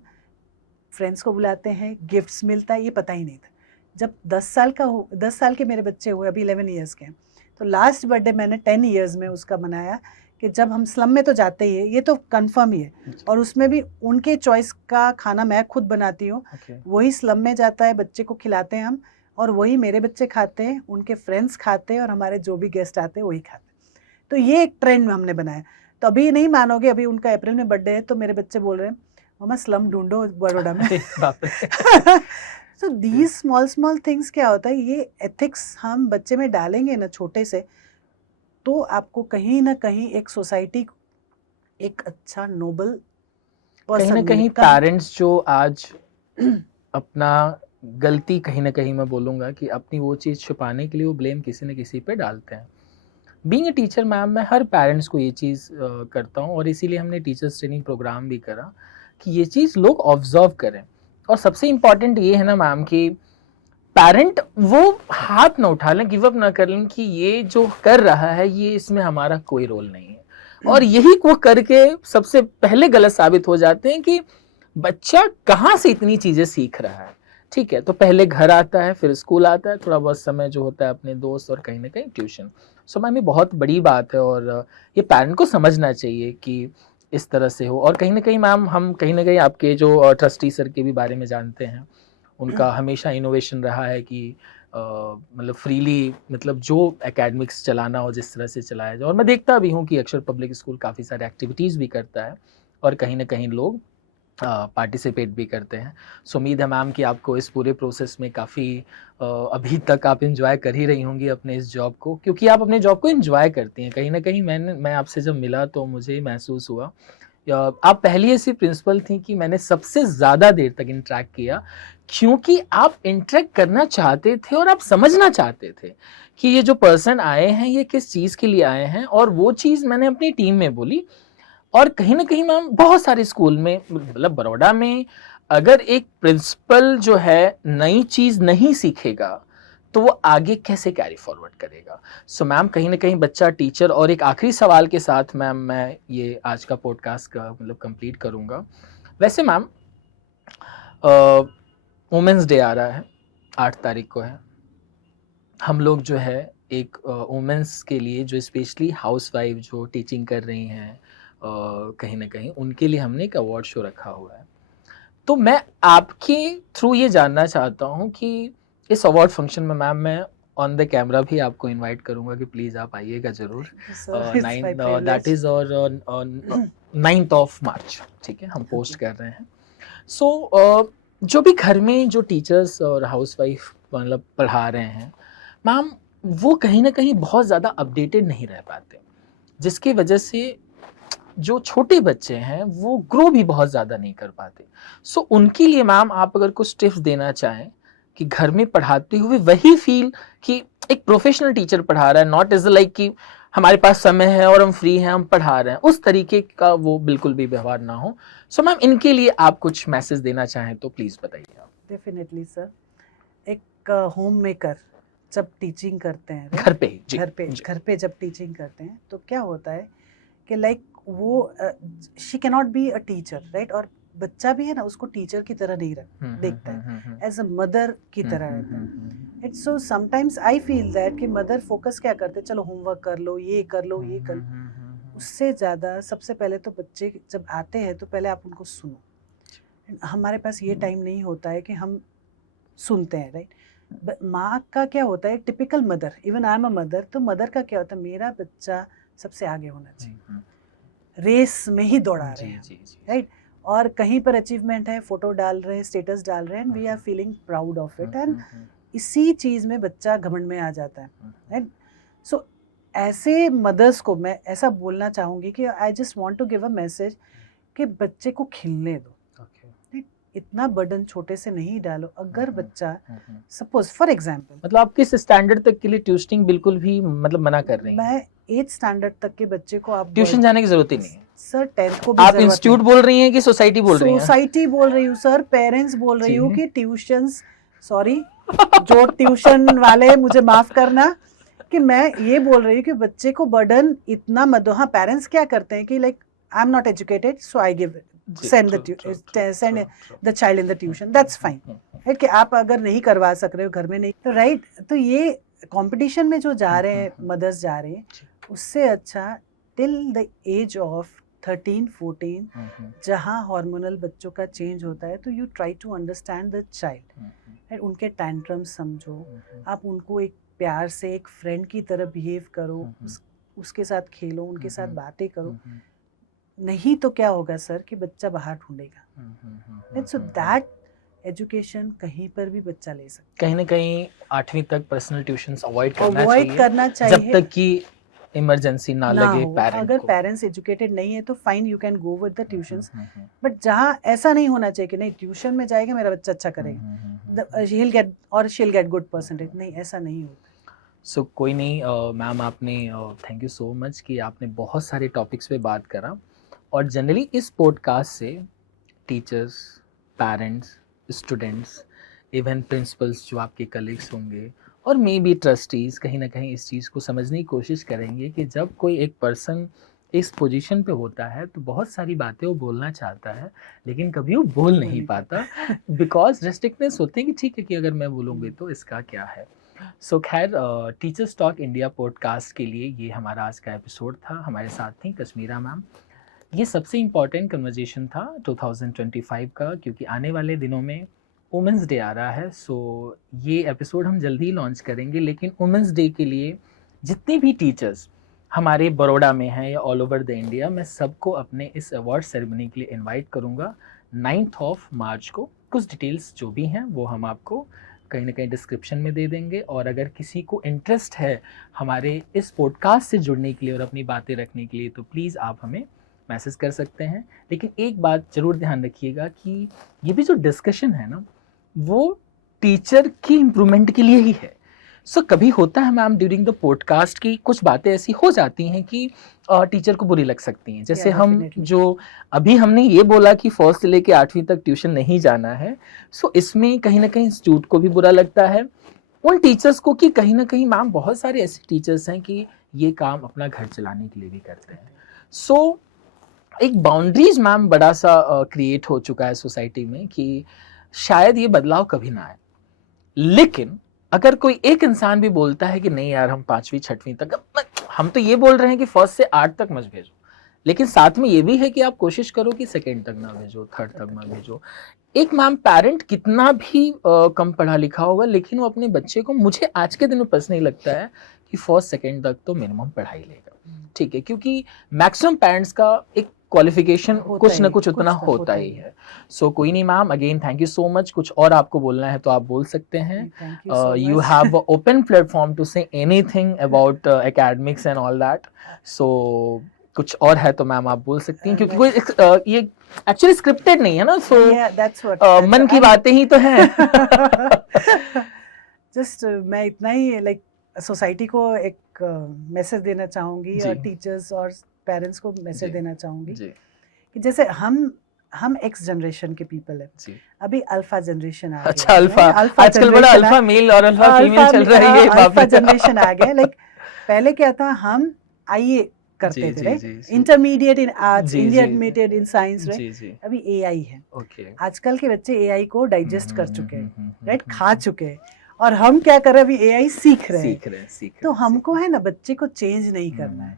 फ्रेंड्स को बुलाते हैं, गिफ्ट्स मिलता है, ये पता ही नहीं था। जब 10 साल के मेरे बच्चे हुए, अभी 11 ईयर्स के हैं, तो लास्ट बर्थडे मैंने 10 ईयर्स में उसका मनाया कि जब हम स्लम में तो जाते ही है, ये तो कंफर्म ही है, और उसमें भी उनके चॉइस का खाना मैं खुद बनाती हूँ, वही स्लम में जाता है, बच्चे को खिलाते हैं हम, और वही मेरे बच्चे खाते हैं, उनके फ्रेंड्स खाते हैं, और हमारे जो भी गेस्ट आते हैं वही खाते हैं। तो ये एक ट्रेंड हमने बनाया। तो अभी नहीं मानोगे, अभी उनका अप्रैल में बर्थडे है, तो मेरे बच्चे बोल रहे हैं मम्मा स्लम ढूंढो बड़ोड़ा में। सो दीज स्मॉल थिंग्स क्या होता है, ये एथिक्स हम बच्चे में डालेंगे ना छोटे से, तो आपको कहीं ना कहीं एक सोसाइटी, एक अच्छा नोबल कहीं ना कहीं पेरेंट्स जो आज अपना गलती, कहीं ना कहीं मैं बोलूँगा कि अपनी वो चीज़ छुपाने के लिए वो ब्लेम किसी न किसी पे डालते हैं। बीइंग ए टीचर मैम, मैं हर पेरेंट्स को ये चीज़ करता हूँ, और इसीलिए हमने टीचर्स ट्रेनिंग प्रोग्राम भी करा कि ये चीज़ लोग ऑब्जर्व करें। और सबसे इम्पॉर्टेंट ये है ना मैम कि पेरेंट वो हाथ ना उठा लें, गिव अप ना कर लें कि ये जो कर रहा है ये इसमें हमारा कोई रोल नहीं है। और यही वो करके सबसे पहले गलत साबित हो जाते हैं कि बच्चा कहाँ से इतनी चीज़ें सीख रहा है। ठीक है, तो पहले घर आता है, फिर स्कूल आता है, थोड़ा बहुत समय जो होता है अपने दोस्त और कहीं ना कहीं ट्यूशन। सो मैम ये बहुत बड़ी बात है और ये पेरेंट को समझना चाहिए कि इस तरह से हो। और कहीं ना कहीं मैम हम कहीं ना कहीं आपके जो ट्रस्टी सर के भी बारे में जानते हैं, उनका हमेशा इनोवेशन रहा है कि मतलब फ्रीली मतलब जो एकेडमिक्स चलाना हो जिस तरह से चलाया जाए। और मैं देखता भी हूँ कि अक्षर पब्लिक स्कूल काफ़ी सारे एक्टिविटीज़ भी करता है और कहीं ना कहीं लोग पार्टिसिपेट भी करते हैं। सो उम्मीद है मैम कि आपको इस पूरे प्रोसेस में काफ़ी अभी तक आप इंजॉय कर ही रही होंगी अपने इस जॉब को, क्योंकि आप अपने जॉब को इंजॉय करती हैं। कहीं ना कहीं मैं आपसे जब मिला तो मुझे महसूस हुआ आप पहली ऐसी प्रिंसिपल थी कि मैंने सबसे ज़्यादा देर तक इंटरेक्ट किया, क्योंकि आप इंटरेक्ट करना चाहते थे और आप समझना चाहते थे कि ये जो पर्सन आए हैं ये किस चीज़ के लिए आए हैं। और वो चीज़ मैंने अपनी टीम में बोली। और कहीं ना कहीं मैम बहुत सारे स्कूल में मतलब बड़ौदा में अगर एक प्रिंसिपल जो है नई चीज़ नहीं सीखेगा तो वो आगे कैसे कैरी फॉरवर्ड करेगा। सो मैम कहीं ना कहीं बच्चा टीचर। और एक आखिरी सवाल के साथ मैम मैं ये आज का पॉडकास्ट का मतलब कंप्लीट करूँगा। वैसे मैम वुमेंस डे आ रहा है, 8 तारीख को है। हम लोग जो है एक वुमेंस के लिए जो स्पेशली हाउसवाइफ जो टीचिंग कर रही हैं कहीं ना कहीं उनके लिए हमने एक अवार्ड शो रखा हुआ है। तो मैं आपके थ्रू ये जानना चाहता हूँ कि इस अवार्ड फंक्शन में मैम मैं ऑन द कैमरा भी आपको इनवाइट करूंगा कि प्लीज़ आप आइएगा ज़रूर। दैट इज़ और 9th ऑफ मार्च, ठीक है, हम पोस्ट कर रहे हैं। सो जो भी घर में जो टीचर्स और हाउसवाइफ मतलब पढ़ा रहे हैं मैम, वो कहीं ना कहीं बहुत ज़्यादा अपडेटेड नहीं रह पाते, जिसकी वजह से जो छोटे बच्चे हैं वो ग्रो भी बहुत ज़्यादा नहीं कर पाते। सो उनके लिए मैम आप अगर कुछ टिप्स देना चाहें कि घर में पढ़ाते हुए वही फील कि एक प्रोफेशनल टीचर पढ़ा रहा है, नॉट इज लाइक कि हमारे पास समय है और हम फ्री हैं हम पढ़ा रहे हैं, उस तरीके का वो बिल्कुल भी व्यवहार ना हो। सो मैम इनके लिए आप कुछ मैसेज देना चाहें तो प्लीज़ बताइए आप। डेफिनेटली सर, एक होम मेकर जब टीचिंग करते हैं घर पे जी, घर पे जब टीचिंग करते हैं तो क्या होता है कि लाइक वो she can not be a teacher, right. और बच्चा भी है ना उसको टीचर की तरह नहीं देखता है, एज अ मदर की तरह रहता है। It's so sometimes I feel that कि मदर फोकस क्या करते, चलो होमवर्क कर लो, ये कर लो, ये कर लो। उससे ज़्यादा सबसे पहले तो बच्चे जब आते हैं तो पहले आप उनको सुनो। हमारे पास ये टाइम नहीं होता है कि हम सुनते हैं, राइट। माँ का क्या होता है, typical mother, even I am a mother, तो मदर का क्या होता है, मेरा बच्चा सबसे आगे होना चाहिए, रेस में ही दौड़ा रहे हैं, राइट। और कहीं पर अचीवमेंट है, फोटो डाल रहे हैं, स्टेटस डाल रहे हैं, and we are feeling proud of it, and इसी चीज़ में बच्चा घमंड में आ जाता है, राइट। सो ऐसे मदर्स को मैं ऐसा बोलना चाहूँगी कि I just want to give a message कि बच्चे को खिलने दो, इतना बर्डन छोटे से नहीं डालो। अगर बच्चा सपोज फॉर एग्जांपल, मतलब आप किस स्टैंडर्ड तक के लिए ट्यूशनिंग बिल्कुल भी मतलब मना कर रही हैं? मैं 8th स्टैंडर्ड तक के बच्चे को आप ट्यूशन जाने की जरूरत ही नहीं है सर। 10th को भी आप इंस्टीट्यूट बोल रही हैं कि सोसाइटी बोल रही हैं? सोसाइटी बोल रही हूँ सर, पेरेंट्स बोल रही हूँ कि ट्यूशंस, सॉरी जो ट्यूशन वाले मुझे माफ करना, कि मैं ये बोल रही हूँ कि बच्चे को बर्डन इतना मत दो। हाँ, पेरेंट्स क्या करते हैं कि like I am not educated so I give send the child in the tuition, that's fine, right। कि आप अगर नहीं करवा सक रहे हो घर में नहीं तो राइट। तो ये कंपटीशन में जो जा रहे हैं मदर्स जा रहे हैं, उससे अच्छा टिल द एज ऑफ 13-14 जहाँ हार्मोनल बच्चों का चेंज होता है, तो you try to understand the child, उनके टैंट्रम्स समझो, आप उनको एक प्यार से एक फ्रेंड की तरह बिहेव करो, उसके साथ खेलो, उनके साथ बातें करो। नहीं तो क्या होगा सर कि बच्चा बाहर ढूंढेगा। सो दैट एजुकेशन कहीं पर भी बच्चा ले सकता है। कहीं ना कहीं 8वीं तक पर्सनल ट्यूशंस अवॉइड करना चाहिए जब तक कि इमरजेंसी ना लगे पेरेंट अगर पेरेंट्स एजुकेटेड नहीं है तो fine, you can go with the tuitions, but जहाँ ऐसा नहीं होना चाहिए कि नहीं ट्यूशन में जाएगा मेरा बच्चा अच्छा करेगा, he'll get or she'll get good percentage, नहीं ऐसा नहीं होता। सो कोई नहीं मैम, आपने थैंक यू सो मच कि आपने बहुत सारे टॉपिक्स पे बात करा। और जनरली इस पॉडकास्ट से teachers, parents, students, even principles जो आपके कलीग्स होंगे और मे बी ट्रस्टीज़ कहीं ना कहीं इस चीज़ को समझने की कोशिश करेंगे कि जब कोई एक पर्सन इस पोजीशन पे होता है तो बहुत सारी बातें वो बोलना चाहता है लेकिन कभी वो बोल नहीं पाता बिकॉज रेस्ट्रिक्टनेस होते हैं कि ठीक है कि अगर मैं बोलूँगी तो इसका क्या है। सो खैर, टीचर्स टॉक इंडिया पॉडकास्ट के लिए ये हमारा आज का एपिसोड था। हमारे साथ थी कश्मीरा मैम। ये सबसे इम्पॉर्टेंट कन्वर्जेशन था 2025 का, क्योंकि आने वाले दिनों में वुमेंस डे आ रहा है। सो ये एपिसोड हम जल्दी ही लॉन्च करेंगे, लेकिन वुमेंस डे के लिए जितने भी टीचर्स हमारे बड़ौदा में हैं या ऑल ओवर द इंडिया, मैं सबको अपने इस अवार्ड सेरेमनी के लिए इनवाइट करूंगा 9 मार्च को। कुछ डिटेल्स जो भी हैं वो हम आपको कहीं ना कहीं डिस्क्रिप्शन में दे देंगे, और अगर किसी को इंटरेस्ट है हमारे इस पॉडकास्ट से जुड़ने के लिए और अपनी बातें रखने के लिए तो प्लीज़ आप हमें मैसेज कर सकते हैं। लेकिन एक बात ज़रूर ध्यान रखिएगा कि ये भी जो डिस्कशन है ना वो टीचर की इम्प्रूवमेंट के लिए ही है। सो कभी होता है मैम ड्यूरिंग द पॉडकास्ट की कुछ बातें ऐसी हो जाती हैं कि टीचर को बुरी लग सकती हैं, जैसे हम जो अभी हमने ये बोला कि फर्स्ट से लेके 8वीं तक ट्यूशन नहीं जाना है। सो इसमें कहीं ना कहीं इंस्टीट्यूट को भी बुरा लगता है, उन टीचर्स को कि कहीं ना कहीं मैम बहुत सारे ऐसे टीचर्स हैं कि ये काम अपना घर चलाने के लिए भी करते हैं। सो एक बाउंड्रीज मैम बड़ा सा क्रिएट हो चुका है सोसाइटी में कि शायद ये बदलाव कभी ना आए। लेकिन अगर कोई एक इंसान भी बोलता है कि नहीं यार हम 5वीं 6वीं तक, हम तो ये बोल रहे हैं कि 1 से 8 तक मत भेजो, लेकिन साथ में ये भी है कि आप कोशिश करो कि 2nd तक ना भेजो, 3rd तक ना भेजो। एक मैम पेरेंट कितना भी कम पढ़ा लिखा होगा लेकिन वो अपने बच्चे को, मुझे आज के दिन में पर्सनली लगता है कि 1st 2nd तक तो मिनिमम पढ़ाई लेगा, ठीक है, क्योंकि मैक्सिमम पेरेंट्स का एक क्वालिफिकेशन कुछ ना कुछ उतना होता ही है। सो कोई नहीं ma'am, again thank you so much. कुछ और आपको बोलना है तो आप बोल सकते हैं। You have open platform to say anything about academics and all that. So कुछ और है तो मैम आप बोल सकती हैं, क्योंकि कोई ये एक्चुअली स्क्रिप्टेड नहीं है ना, सो मन की बातें ही तो हैं। जस्ट मैं इतना ही लाइक सोसाइटी को एक मैसेज देना चाहूँगी और टीचर्स और पेरेंट्स को मैसेज देना चाहूँगी कि जैसे हम एक्स जनरेशन के पीपल है, अभी अल्फा जनरेशन आ गया। अच्छा, अल्फा आजकल बड़ा अल्फा मेल और अल्फा फीमेल चल रही है। अल्फा जनरेशन आ गया। लाइक पहले क्या था, हम आईए करते थे, right, intermediate in arts, intermediate in science, right. अभी एआई है। आजकल के बच्चे एआई को डाइजेस्ट कर चुके हैं, राइट, खा चुके हैं, और हम क्या कर रहे हैं, अभी एआई सीख रहे हैं। तो हमको है ना बच्चे को चेंज नहीं करना है,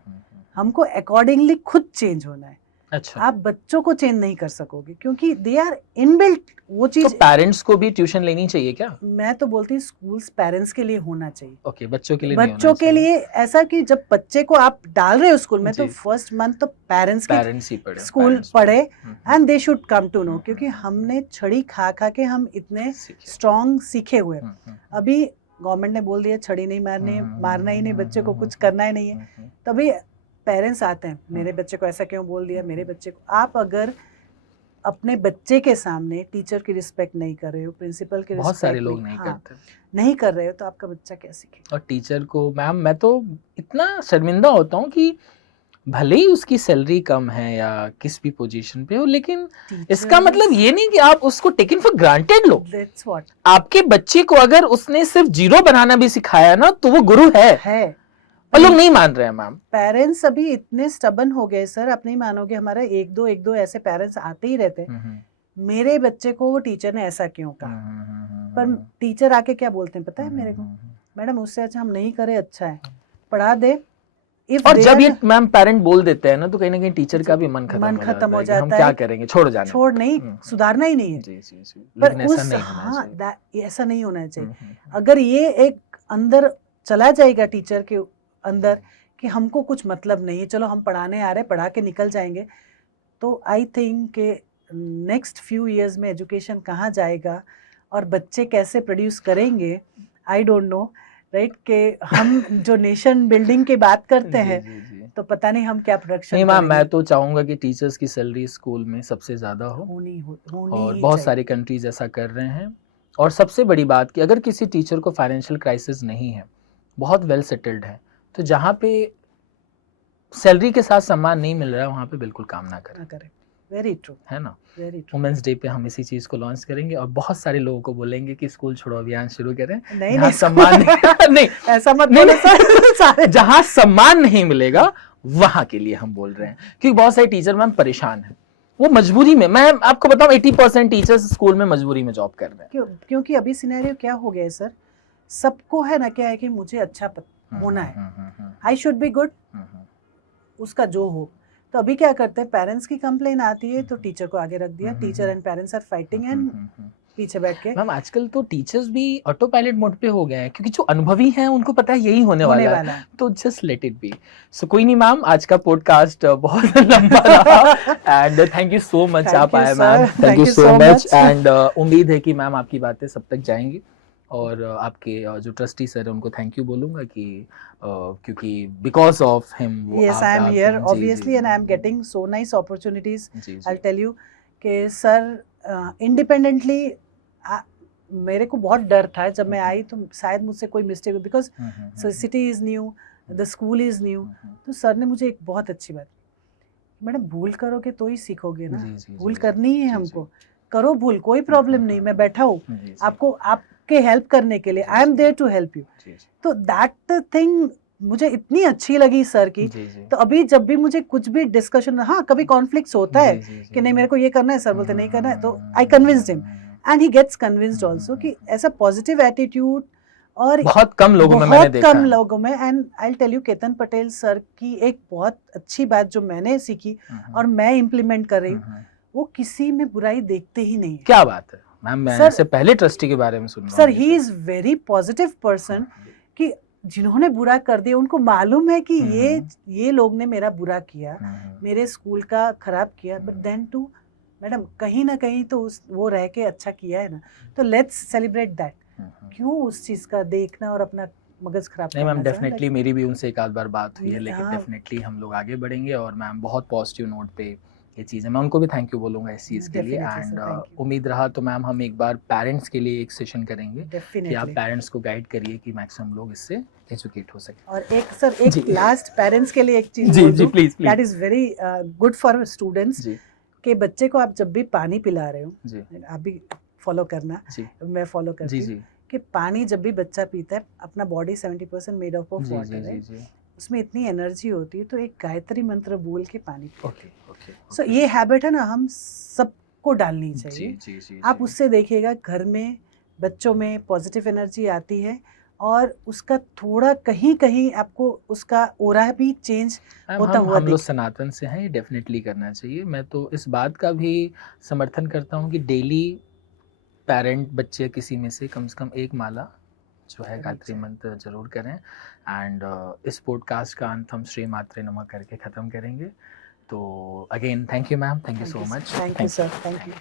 हमको अकॉर्डिंगली खुद चेंज होना है। अच्छा, आप बच्चों को चेंज नहीं कर सकोगे क्योंकि दे आर इनबिल्ट वो चीज। तो पेरेंट्स को भी ट्यूशन लेनी चाहिए क्या? मैं तो बोलती हूँ स्कूल्स पेरेंट्स के लिए होना चाहिए। ओके, बच्चों के लिए बच्चों के लिए ऐसा कि जब बच्चे को आप डाल रहे हो स्कूल में तो फर्स्ट मंथ तो पेरेंट्स ही पढ़े, स्कूल पढ़े, and they should come to know, क्योंकि हमने छड़ी खा खा के हम इतने स्ट्रॉन्ग सीखे हुए। अभी गवर्नमेंट ने बोल दिया छड़ी नहीं मारनी, मारना ही नहीं, बच्चे को कुछ करना ही नहीं है। तभी पेरेंट्स आते हैं, मेरे बच्चे को ऐसा क्यों बोल दिया, मेरे बच्चे को। आप अगर अपने बच्चे के सामने टीचर की रिस्पेक्ट नहीं कर रहे हो, प्रिंसिपल की बहुत सारे लोग नहीं करते, नहीं कर रहे हो, तो आपका बच्चा क्या सीखेगा। और टीचर को मैम मैं तो इतना शर्मिंदा होता हूँ कि भले ही उसकी सैलरी कम है या किस भी पोजीशन पे हो, लेकिन इसका मतलब ये नहीं कि आप उसको taken for granted low. That's what. आपके बच्चे को अगर उसने सिर्फ 0 बनाना भी सिखाया ना तो वो गुरु है। और लोग नहीं मान रहे हैं मैम। पेरेंट्स अभी इतने स्टबन हो गए सर, आप नहीं मानोगे, हमारे एक दो ऐसे पेरेंट्स आते ही रहते हैं, मेरे बच्चे को वो टीचर ने ऐसा क्यों कहा। पर टीचर आके क्या बोलते हैं पता है मेरे को, मैडम उससे अच्छा हम नहीं करें, अच्छा है पढ़ा दे। और जब ये मैम पेरेंट बोल देते हैं ना तो कहीं ना कहीं टीचर का भी मन खत्म हो जाता है। हम क्या करेंगे, छोड़ नहीं, सुधारना ही नहीं है। पर ऐसा नहीं होना चाहिए। अगर ये एक अंदर चला जाएगा टीचर के अंदर कि हमको कुछ मतलब नहीं है, चलो हम पढ़ाने आ रहे, पढ़ा के निकल जाएंगे, तो आई थिंक के नेक्स्ट फ्यू इयर्स में एजुकेशन कहाँ जाएगा और बच्चे कैसे प्रोड्यूस करेंगे, आई डोंट नो, राइट। के हम जो नेशन बिल्डिंग की बात करते हैं तो पता नहीं हम क्या प्रोडक्शन। नहीं मैम, मैं तो चाहूंगा कि टीचर्स की सैलरी स्कूल में सबसे ज्यादा होनी और बहुत सारी कंट्रीज ऐसा कर रहे हैं। और सबसे बड़ी बात कि अगर किसी टीचर को फाइनेंशियल क्राइसिस नहीं है, बहुत वेल सेटल्ड है, तो जहाँ पे सैलरी के साथ सम्मान नहीं मिल रहा है वहाँ पे बिल्कुल काम ना करें। वेरी ट्रू, है ना। Very true. वुमेन्स डे पे हम इसी चीज को लॉन्च करेंगे और बहुत सारे लोगों को बोलेंगे कि स्कूल छोड़ो अभियान शुरू करें। नहीं जहाँ नहीं सम्मान नहीं, ऐसा मत नहीं, बोलो सर सारे जहाँ सम्मान नहीं मिलेगा वहां के लिए हम बोल रहे हैं, क्योंकि बहुत सारे टीचर मैम परेशान हैं, वो मजबूरी में, मैं आपको बताऊं 80% टीचर्स स्कूल में मजबूरी में जॉब कर रहे हैं। क्योंकि अभी सिनेरियो क्या हो गया है सर, सबको है ना क्या है कि मुझे अच्छा होना है, आई शुड बी गुड, उसका जो हो। तो अभी क्या करते हैं, पेरेंट्स की कंप्लेन आती है तो टीचर को आगे रख दिया, teacher and parents are fighting and पीछे बैठ के। मैम आजकल तो टीचर्स भी ऑटो पायलट मोड पे हो गए हैं, क्योंकि जो अनुभवी हैं उनको पता है यही होने वाला है, तो जस्ट लेट इट बी। सो कोई नहीं मैम, आज का पॉडकास्ट बहुत लंबा रहा and thank you so much, आप आए ma'am, thank you so much. And उम्मीद है कि मैम आपकी बातें सब तक जाएंगी और आपके जो ट्रस्टी सर है उनको थैंक यू बोलूंगा कि क्योंकि because of him yes I am here obviously and I am getting so nice opportunities. I tell you कि सर इंडिपेंडेंटली मेरे को बहुत डर था जब मैं आई, तो शायद मुझसे कोई मिस्टेक हो, because city is new, the school is new. तो सर ने मुझे एक बहुत अच्छी बात, मैडम भूल करोगे तो ही सीखोगे ना, भूल करनी है हमको, करो भूल, कोई प्रॉब्लम नहीं, मैं बैठा हूँ आपको आपके हेल्प करने के लिए, I am there to help you. तो दैट थिंग मुझे इतनी अच्छी लगी सर की। तो अभी जब भी मुझे कुछ भी डिस्कशन, हाँ कभी कॉन्फ्लिक्ट्स होता है कि नहीं मेरे को ये करना है, सर बोलते नहीं करना है, तो I convinced him and he gets convinced also कि ऐसा पॉजिटिव एटीट्यूड और बहुत कम लोगों में मैंने देखा, कम लोगों में। And I tell you Ketan Patel sir की एक बहुत अच्छी बात जो मैंने सीखी और मैं इम्प्लीमेंट कर रही हूँ, वो किसी में बुराई देखते ही नहीं। क्या बात है मैम, मैं इससे पहले ट्रस्टी के बारे में सुन रहा हूं। Sir he is very positive person कि जिन्होंने बुरा कर दिया उनको मालूम है कि ये लोग ने मेरा बुरा किया, मेरे स्कूल का खराब किया, बट देन टू मैडम कहीं ना कहीं तो वो रह के अच्छा किया है ना, तो लेट्स सेलिब्रेट दैट। क्यों उस चीज का देखना और अपना मगज खराब नहीं मैम, डेफिनेटली मेरी भी उनसे एक आध बार बात हुई है, लेकिन डेफिनेटली हम लोग आगे बढ़ेंगे और मैम बहुत पॉजिटिव नोट पे ये चीज़ है, मैं उनको भी थैंक यू बोलूँगा इस चीज़ के लिए। एंड उम्मीद रहा तो मैम हम एक बार पेरेंट्स के लिए एक सेशन करेंगे कि आप पेरेंट्स को गाइड करिए कि मैक्सिमम लोग इससे एजुकेट हो सके। और एक सर एक लास्ट पेरेंट्स के लिए एक चीज़ जी please, that is very good for students, कि बच्चे को आप जब भी पानी पिला रहे हो, आप भी फॉलो करना, मैं फॉलो करती हूँ कि पानी जब भी बच्चा पीता है, अपना body 70% made up of water है, उसमें इतनी एनर्जी होती है, तो एक गायत्री मंत्र बोल के पानी पिए। सो ये हैबिट है ना, हम सबको डालनी चाहिए। आप उससे देखिएगा घर में बच्चों में पॉजिटिव एनर्जी आती है और उसका थोड़ा कहीं कहीं आपको उसका ओरा भी चेंज होता हुआ हम लोग सनातन से हैं, ये डेफिनेटली करना चाहिए। मैं तो इस बात का भी समर्थन करता हूँ कि डेली पेरेंट बच्चे किसी में से कम एक माला जो है गायत्री मंत्र जरूर करें। एंड इस पॉडकास्ट का अंत हम श्री मात्रे नमः करके ख़त्म करेंगे। तो again thank you ma'am, thank you so much. Thank you sir, thank you.